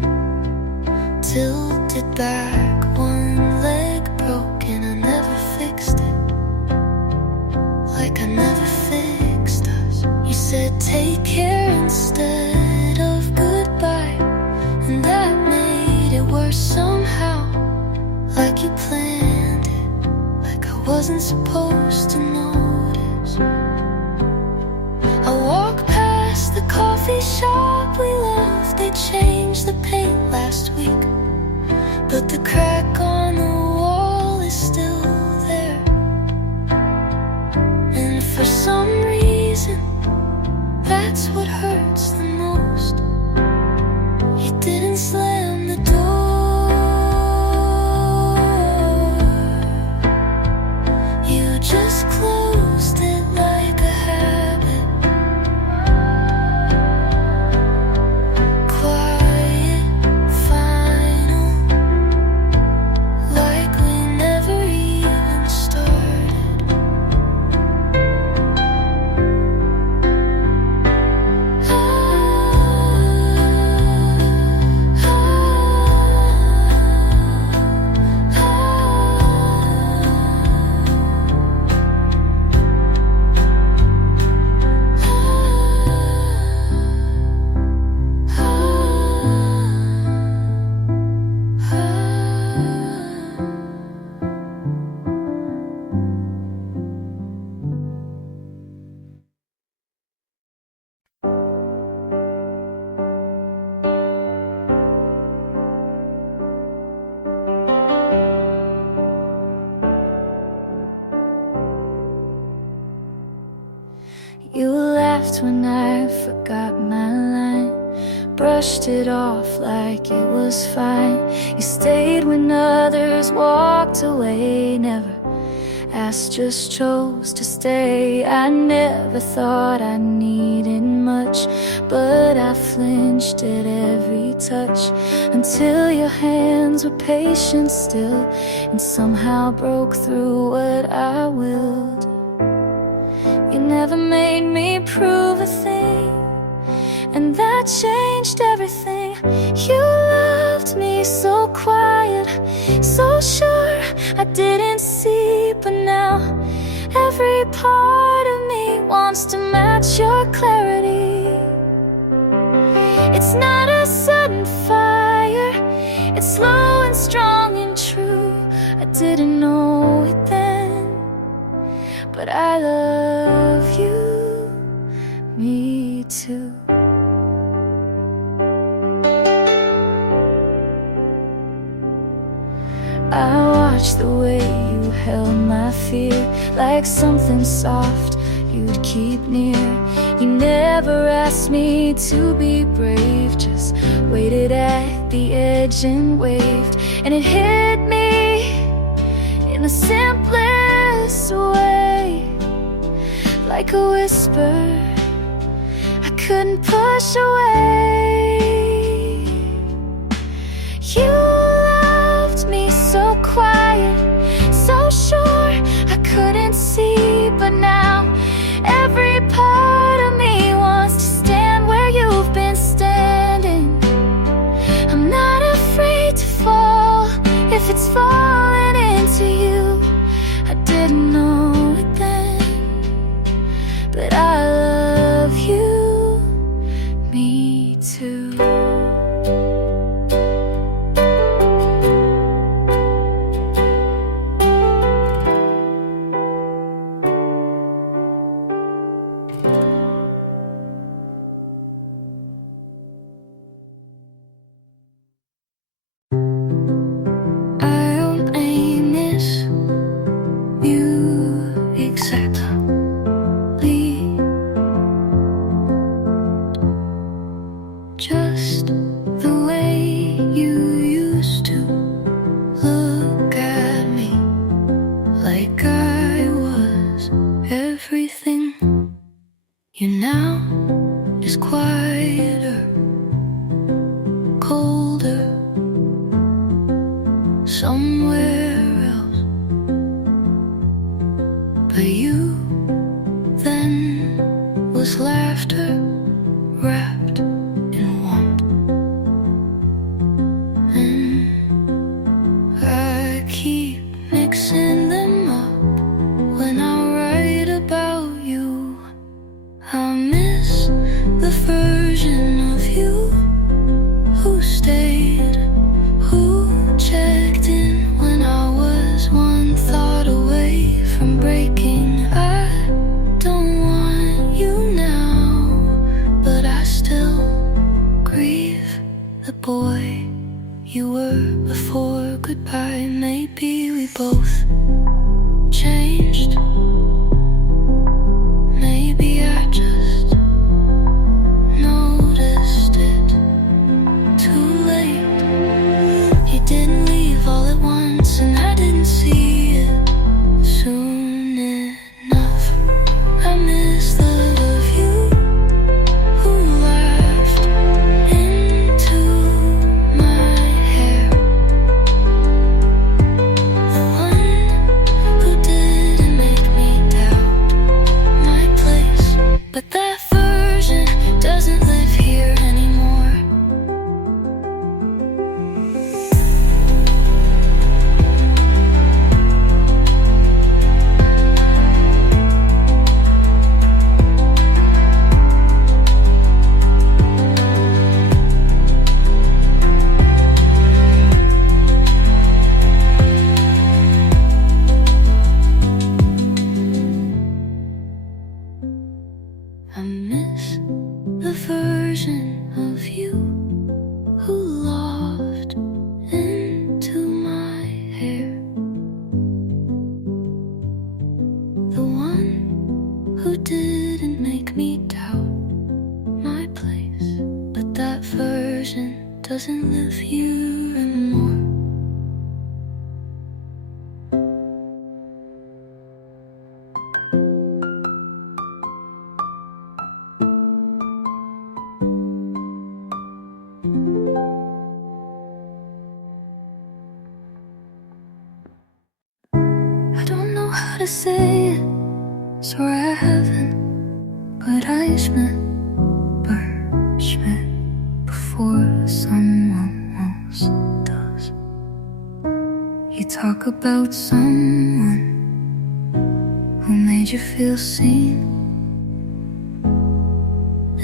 tilted back, one leg broken. I never fixed it, like I never fixed us. You said take care instead of goodbye, and that made it worse somehow, like you planned it, like I wasn't supposed to notice. I walk past the coffee shop we left. They changed the paint last week, but the crack on the wall is still there. And for some reason, that's what hurts the most. You didn't slam the door, you just closed it like a habit. Quiet, final, like we never even started. You laughed when I forgot my line, brushed it off like it was fine. You stayed when others walked away, never asked, just chose to stay. I never thought I needed much, but I flinched at every touch, until your hands were patient still, and somehow broke through what I willed. You never made me prove a thing, and that changed everything. You loved me so quiet, so sure I didn't see, but now every part of me wants to match your clarity. It's not a sudden fire, it's slow and strong and true. I didn't know it then, but I love you, me too. I watched the way you held my fear like something soft you'd keep near. You never asked me to be brave, just waited at the edge and waved. And it hit me in the simplest way, like a whisper I couldn't push away. You loved me so quiet, so sure I couldn't see, but now every part of me wants to stand where you've been standing. I'm not afraid to fall if it's falling into you. I didn't know it then, but I love you, me too. Just the way you used to look at me, like I was everything. You now is quieter, colder, somewhere else. But you then was laughter wrapped in warmth, and I keep mixing them up when I write about you. I miss the version of you who stayed, who checked in when I was one thought away from breaking. I don't want you now, but I still grieve the boy you were before goodbye. Maybe we both changed. Maybe I just noticed it too late. You didn't leave all at once, and I didn't see it soon enough. I miss the love of you who laughed into my hair, the one who didn't make me doubt my place. But that version doesn't live here anymore. I miss the version of you who laughed into my hair, the one who didn't make me doubt my place. But that version doesn't live here anymore. I don't know how to say it, so I haven't. But I spent before someone else does. You talk about someone who made you feel seen,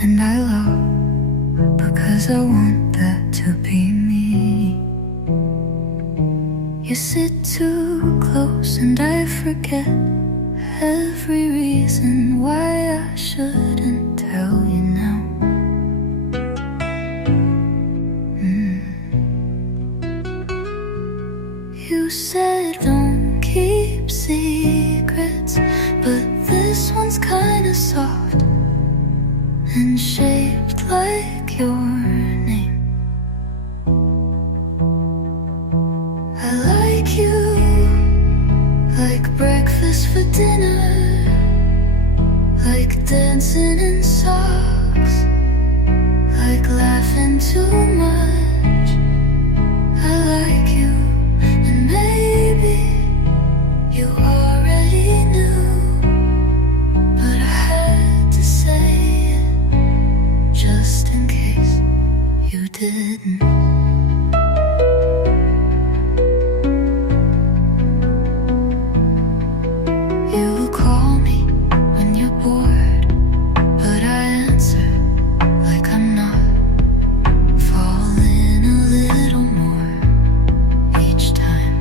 and I love because I want that to be me. You sit too close and I forget every reason why I shouldn't tell you now. You said don't keep is soft and shaped like your name. I like you, like breakfast for dinner, like dancing in socks, like laughing too much. I like you, and maybe you already knew, but I had to say it just in case you didn't. You call me when you're bored, but I answer like I'm not. Fall in a little more each time.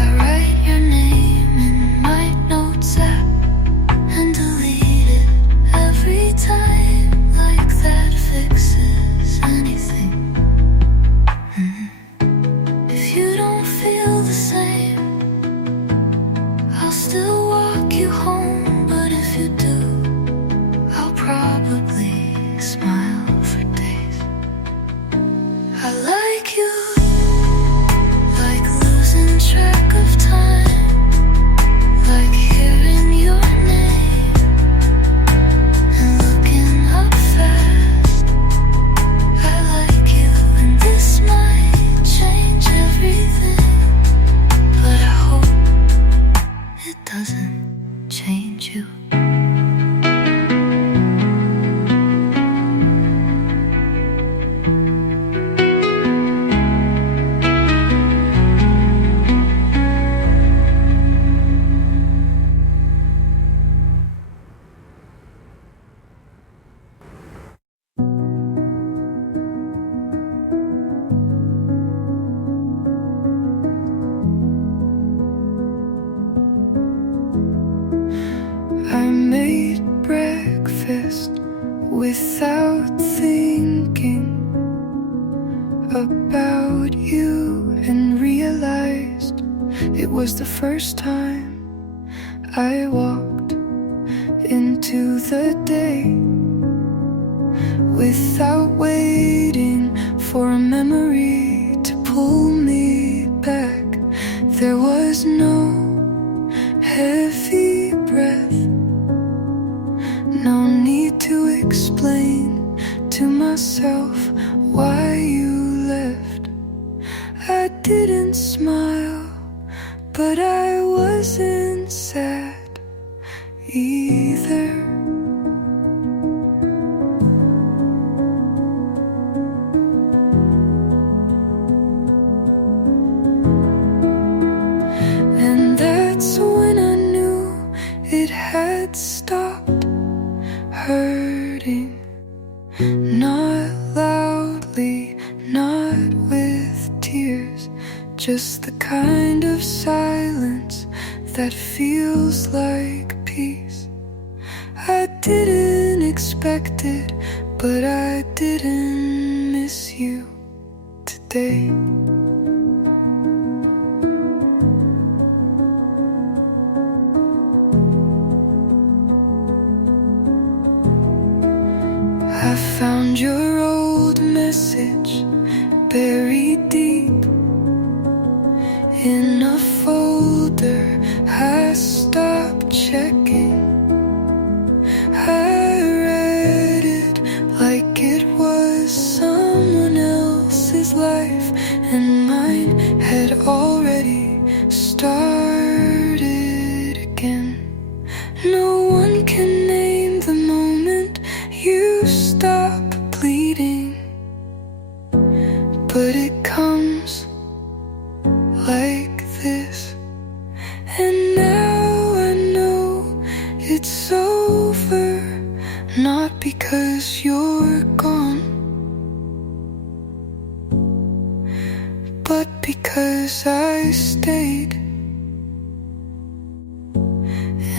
I write your name in my notes app and delete it every time, like that fixes anything. If you don't feel the same, I'll still walk you home, but if you do, I'll probably smile for days. I like you, like losing track of time, like hearing your name and looking up fast. I like you, and this might change everything, but I hope it doesn't change you. I made breakfast without thinking about you and realized it was the first time I walked into the day without waiting for a memory to pull me back. There was no heavy breath, no need to explain to myself why you left. I didn't smile, but I wasn't sad either. And that's when I knew it had stopped hurting. Not loudly, not with tears, just the kind of silence that feels like peace. I didn't expect it, but I didn't miss you today. I found your old message buried deep in a folder I stopped checking. I read it like it was someone else's life, and mine had already started again. No one can name the moment you stop bleeding, but it comes like this. And now I know it's over, not because you're gone, but because I stayed.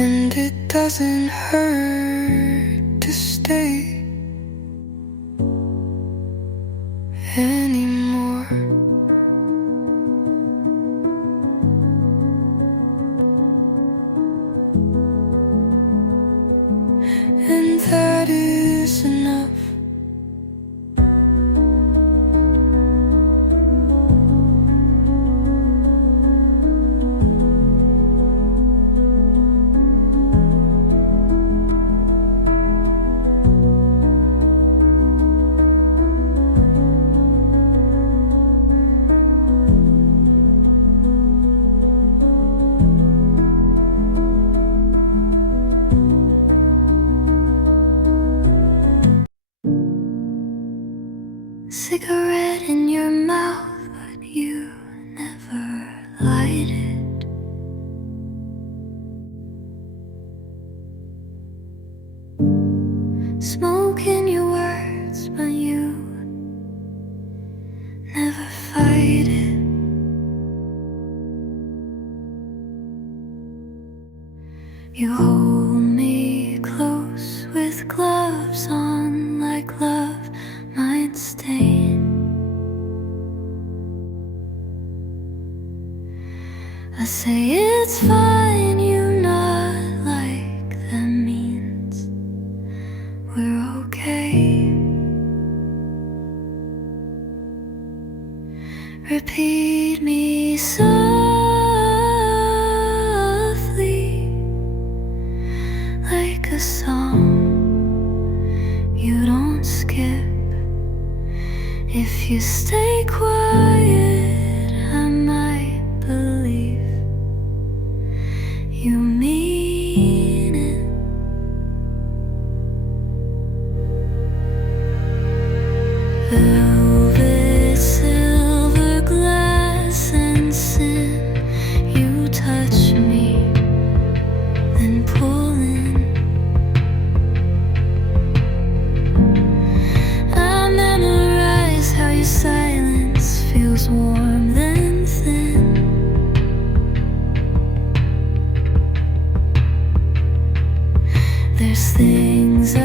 And it doesn't hurt to stay anymore. smoke in your words, but you never fight it. You hold me close with gloves on, like love might stain. I say it's fine, you nod like that means we're okay. Repeat me softly, like a song you don't skip. If you stay quiet, I might believe you mean it. Velvet, silver glass and sin, you touch me, then pull in. I memorize how your silence feels warm then thin. There's things I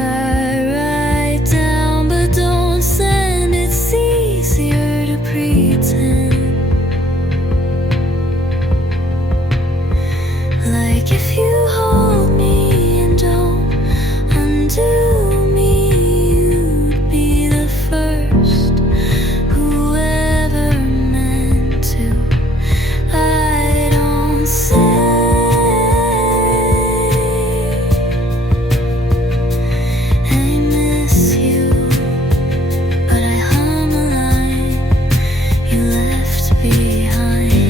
write down but don't send. It's easier to pretend. Like if you hold me and don't undo me, you'd be the first who ever meant to. I don't say I miss you, but I hum a line you left behind.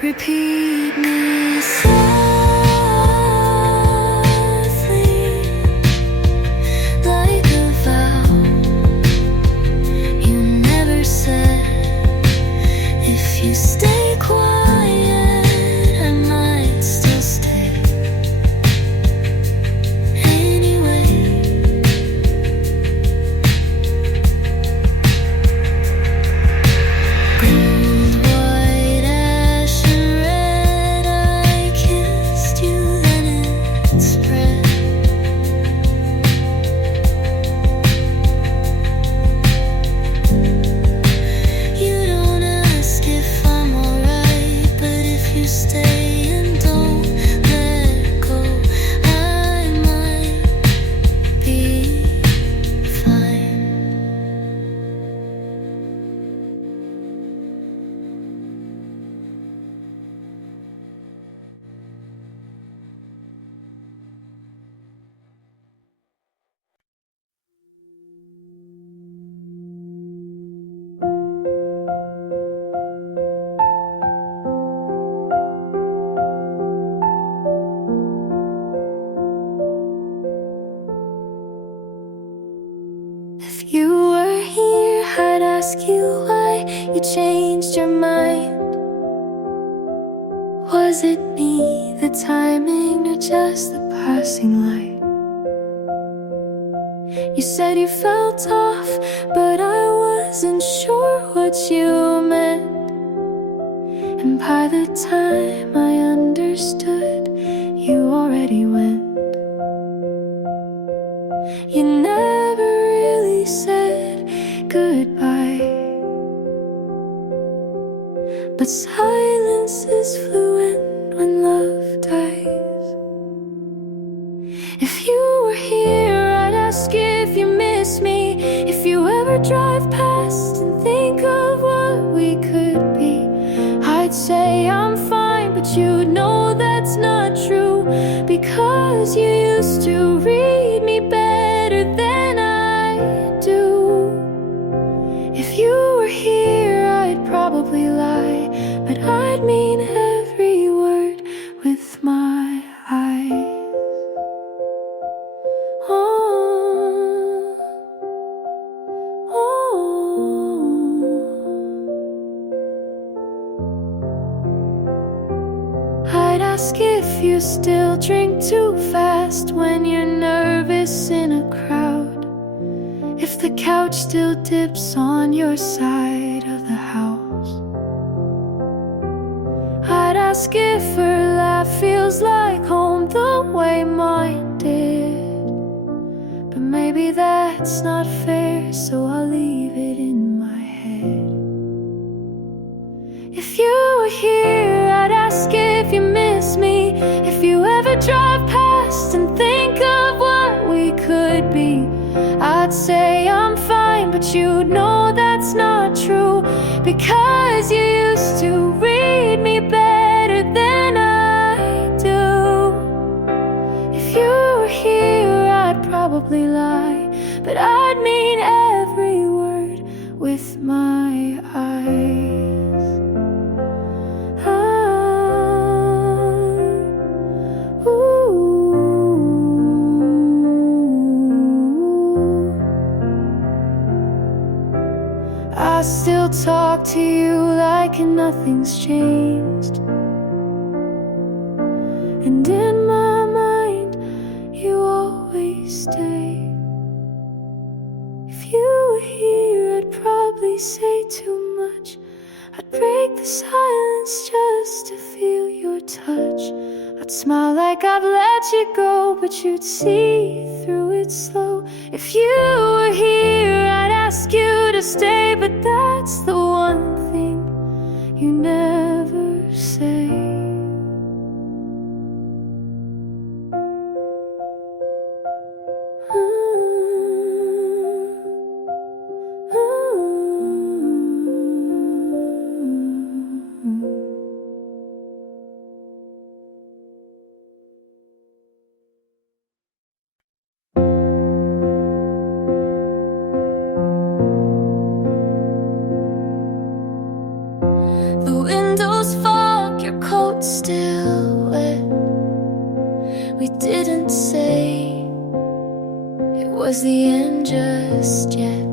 Repeat me softly, like a vow you never said. If you stay quiet, I might still stay. Anyway, gold, white, ash and red, I kissed you, then it spread. You don't ask if I'm alright, but if you stay and don't let go, I might be fine. If you were here, I'd ask you why you changed your mind. Was it me, the timing, or just the passing light? You said you felt off, but I wasn't sure what you meant. And by the time I understood, you already went. You never really said goodbye, but silence is fluent when love dies. If you were here, I'd ask if you miss me. If you ever drive past and think of what we could be, I'd say I'm fine, but you'd know that's not true, because you used to read me better than I do. If you were here, I'd probably lie, but I'd mean every word with my eyes. Oh, oh. ask if you still drink too fast when you're nervous in a crowd, if the couch still dips on your side of the house. I'd ask if her laugh feels like home the way mine did, but maybe that's not fair, so I'll leave it in my head. If you were here, I'd ask if you miss me, if you ever drive past and think of what we could be. I'd say I'm fine, but you'd know that's not true, because you used to read me better than I do. If you were here, I'd probably lie, but I'd mean every word with my eyes. I still talk to you like nothing's changed, and in my mind you always stay. If you were here, I'd probably say too much. I'd break the silence just to feel your touch. I'd smile like I've let you go, but you'd see through it slow. If you were here, I'd ask you to stay, but that's the one thing you never say. The windows fog, your coat's still wet. We didn't say it was the end just yet.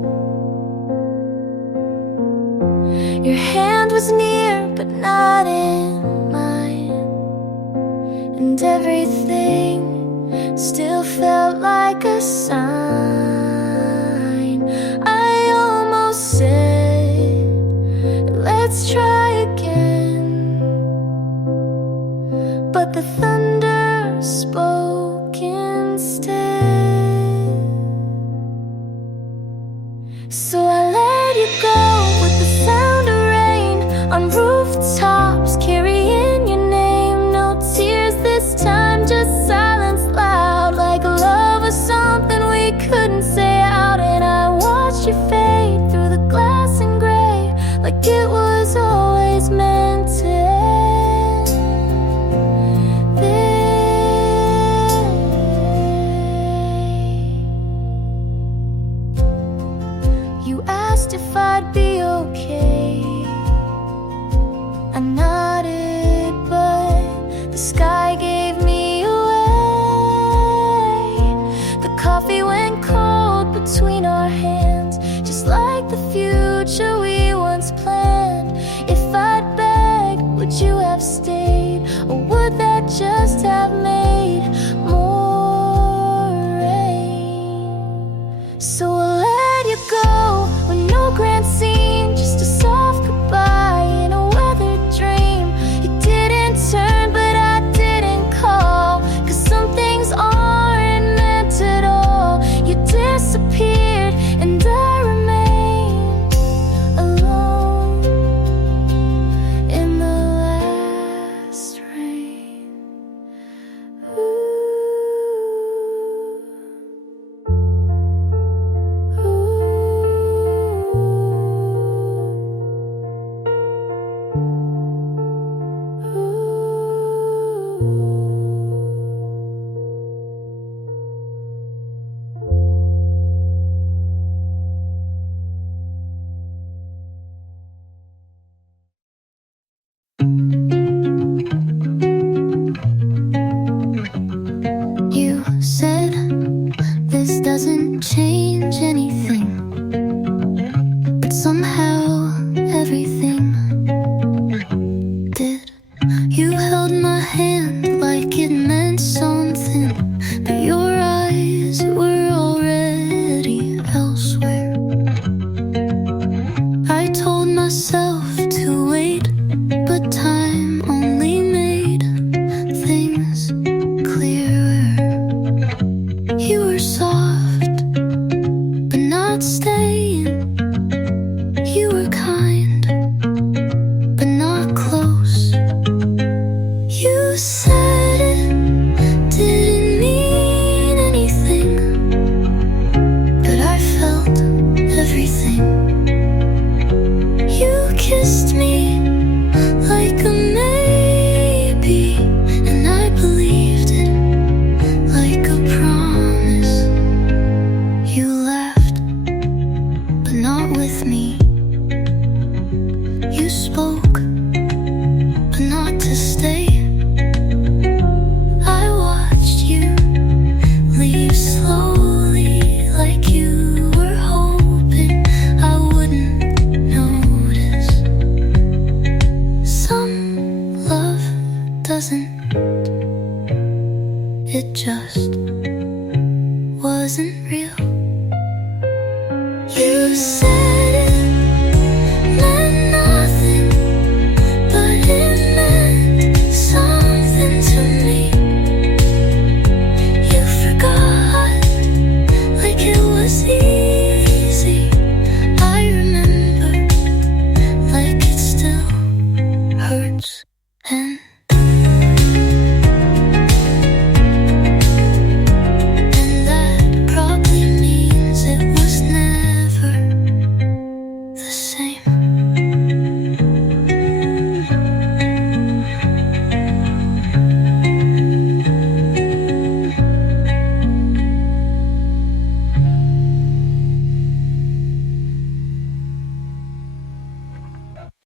Your hand was near, but not in mine, and everything still felt like a sign. I almost said, let's try again, but the thunder spoke instead. So I let you go with the sound of rain on rooftops, carrying your name. No tears this time, just silence loud, like love was something we couldn't say out. And I watched you fade through the glass and gray, like it was always meant to end this. You asked if I'd be okay. I nodded, but the sky gave me away. The coffee went cold between our hands, just like the future we once planned. If I'd begged, would you have stayed, or would that just have made more rain? So I let you go with no grand scene, just a soft goodbye in a weathered dream. You didn't turn, but I didn't call, 'cause some things aren't meant at all. You disappeared and I remained alone in the last rain. Ooh. not staying. You were kind, but not close. You said it didn't mean anything, but I felt everything. You kissed me like a maybe, and I believed it like a promise. You laughed, but not with me. You spoke, but not to stay. I watched you leave slowly, like you were hoping I wouldn't notice. Some love doesn't, it just wasn't real. You said